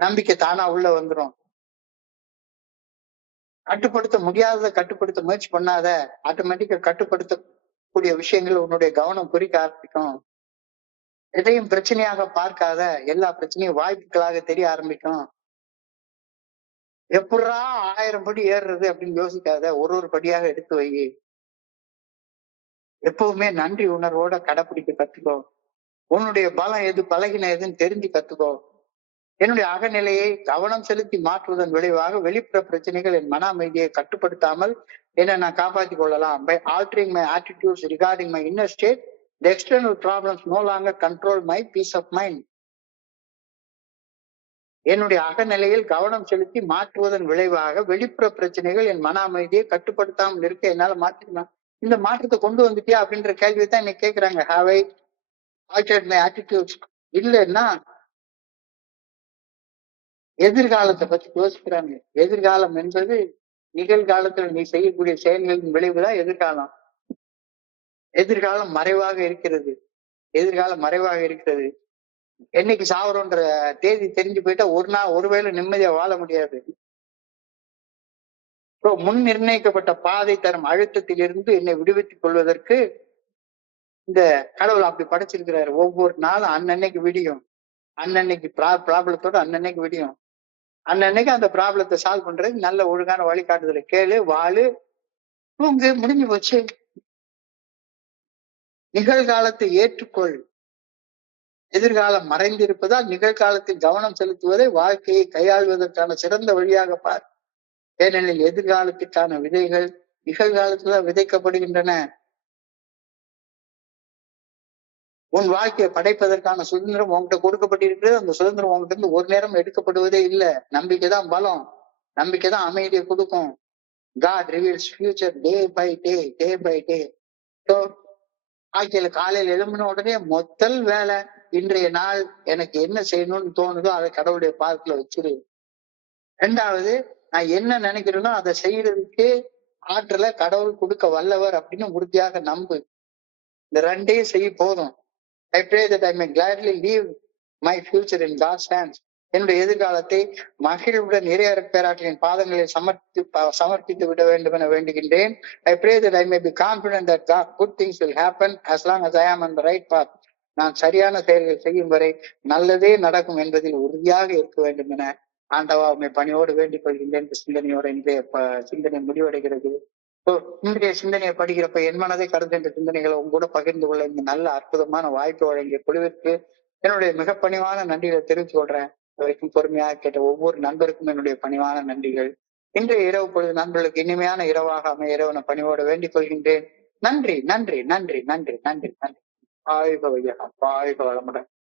நம்பிக்கை தானா உள்ள வந்துடும். கட்டுப்படுத்த முடியாததை கட்டுப்படுத்த முயற்சி பண்ணாத, ஆட்டோமேட்டிக்கா கட்டுப்படுத்தக்கூடிய விஷயங்கள் உன்னுடைய கவனம் குறிக்க ஆரம்பிக்கும். எதையும் பிரச்சனையாக பார்க்காத, எல்லா பிரச்சனையும் வாய்ப்புகளாக தெரிய ஆரம்பிக்கும். எப்படா 1000 படி ஏறுறது அப்படின்னு யோசிக்காத, ஒரு படியாக எடுத்து வை. எப்பவுமே நன்றி உணர்வோட கடைப்பிடிக்க கத்துக்கோ. உன்னுடைய பலம் எது, பலகின எதுன்னு தெரிஞ்சு கத்துக்கோ. என்னுடைய அகநிலையை கவனம் செலுத்தி மாற்றுவதன் விளைவாக வெளிப்புற பிரச்சனைகள் என் மன அமைதியை கட்டுப்படுத்தாமல் என்னை நான் காப்பாற்றிக் கொள்ளலாம். By altering my attitudes regarding my inner state, the external problems no longer control my peace of mind. என்னுடைய அகநிலையில் கவனம் செலுத்தி மாற்றுவதன் விளைவாக வெளிப்புற பிரச்சனைகள் என் மன அமைதியை கட்டுப்படுத்தாமல் இருக்க என்னால மாற்றிக்கலாம். இந்த மாற்றத்தை கொண்டு வந்துட்டியா அப்படின்ற கேள்வியை தான் இன்னைக்கு கேட்கிறாங்க. Have I altered my attitudes? இல்லைன்னா எதிர்காலத்தை பத்தி யோசிக்கிறாங்க. எதிர்காலம் என்பது நிகழ்காலத்துல நீ செய்யக்கூடிய செயல்களின் விளைவுதான் எதிர்காலம். எதிர்காலம் மறைவாக இருக்கிறது. என்னைக்கு சாவரோன்ற தேதி தெரிஞ்சு போயிட்டா ஒருவேளை நிம்மதியா வாழ முடியாது. முன் நிர்ணயிக்கப்பட்ட பாதை தரும் அழுத்தத்தில் இருந்து என்னை விடுவித்துக் கொள்வதற்கு இந்த கடவுள் அப்படி படைச்சிருக்கிறாரு. ஒவ்வொரு நாளும் அன்னன்னைக்கு விடியும், அன்னன்னைக்கு ப்ராப்ளத்தோட அன்னன்னைக்கு விடியும். அன்னன்னைக்கு அந்த ப்ராப்ளத்தை சால்வ் பண்றது நல்ல ஒழுங்கான வழிகாட்டுதலை கேளு, வாழு, தூங்கு, முடிஞ்சு போச்சு. நிகழ்காலத்தை ஏற்றுக்கொள். எதிர்காலம் மறைந்திருப்பதால் நிகழ்காலத்தில் கவனம் செலுத்துவதை வாழ்க்கையை கையாள்வதற்கான சிறந்த வழியாக பார். ஏனெனில் எதிர்காலத்திற்கான விதைகள் நிகழ்காலத்துல விதைக்கப்படுகின்றன. உன் வாழ்க்கையை படைப்பதற்கான சுதந்திரம் உங்ககிட்ட கொடுக்கப்பட்டிருக்கிறது. அந்த சுதந்திரம் உங்ககிட்ட இருந்து ஒரு நேரம் எடுக்கப்படுவதே இல்லை. நம்பிக்கைதான் பலம், நம்பிக்கைதான் அமைதியை கொடுக்கும். God reveals future day by day. வாழ்க்கையில காலையில எழும்பின உடனே முதல் வேலை, இன்றைய நாள் எனக்கு என்ன செய்யணும்னு தோணுதோ அதை கடவுளுடைய பாதத்துல வச்சிரு. 2வது, நான் என்ன நினைக்கிறேனோ அதை செய்யறதுக்கு ஆற்றலை கடவுள் கொடுக்க வல்லவர் அப்படின்னு உறுதியாக நம்பு. இந்த 2ஐயும் செய்ய போதும். I pray that I may gladly leave my future in God's hands. என்னுடைய எதிர்காலத்தை மகிழ்வுடன் இறையறப் பேராற்றலின் பாதங்களில் சமர்ப்பித்து விட வேண்டும் என வேண்டுகின்றேன். I pray that I may be confident that good things will happen as long as I am on the right path. நான் சரியான செயல்கள் செய்யும் வரை நல்லதே நடக்கும் என்பதில் உறுதியாக இருக்க வேண்டும் என ஆண்டவா உண்மை பணியோடு வேண்டிக் கொள்கின்றேன். சிந்தனையோட இன்றைய சிந்தனை முடிவடைகிறது. இன்றைய சிந்தனையை படிக்கிறப்ப என் மனதை கடந்த சிந்தனைகளை உங்களோட பகிர்ந்து கொள்ள இந்த நல்ல அற்புதமான வாய்ப்பு வழங்கிய குழுவிற்கு என்னுடைய மிக பணிவான நன்றிகளை தெரிவித்துக் கொள்றேன். வரைக்கும் பொறுமையாக கேட்ட ஒவ்வொரு நண்பருக்கும் என்னுடைய பணிவான நன்றிகள். இன்றைய இரவு பொழுது நண்பர்களுக்கு இனிமையான இரவாக அமைய இறைவனை பணிவோடு வேண்டிக் கொள்கின்றேன். நன்றி நன்றி நன்றி நன்றி நன்றி நன்றி. வாழ்க வையகம், வாழ்க வளமுடன்.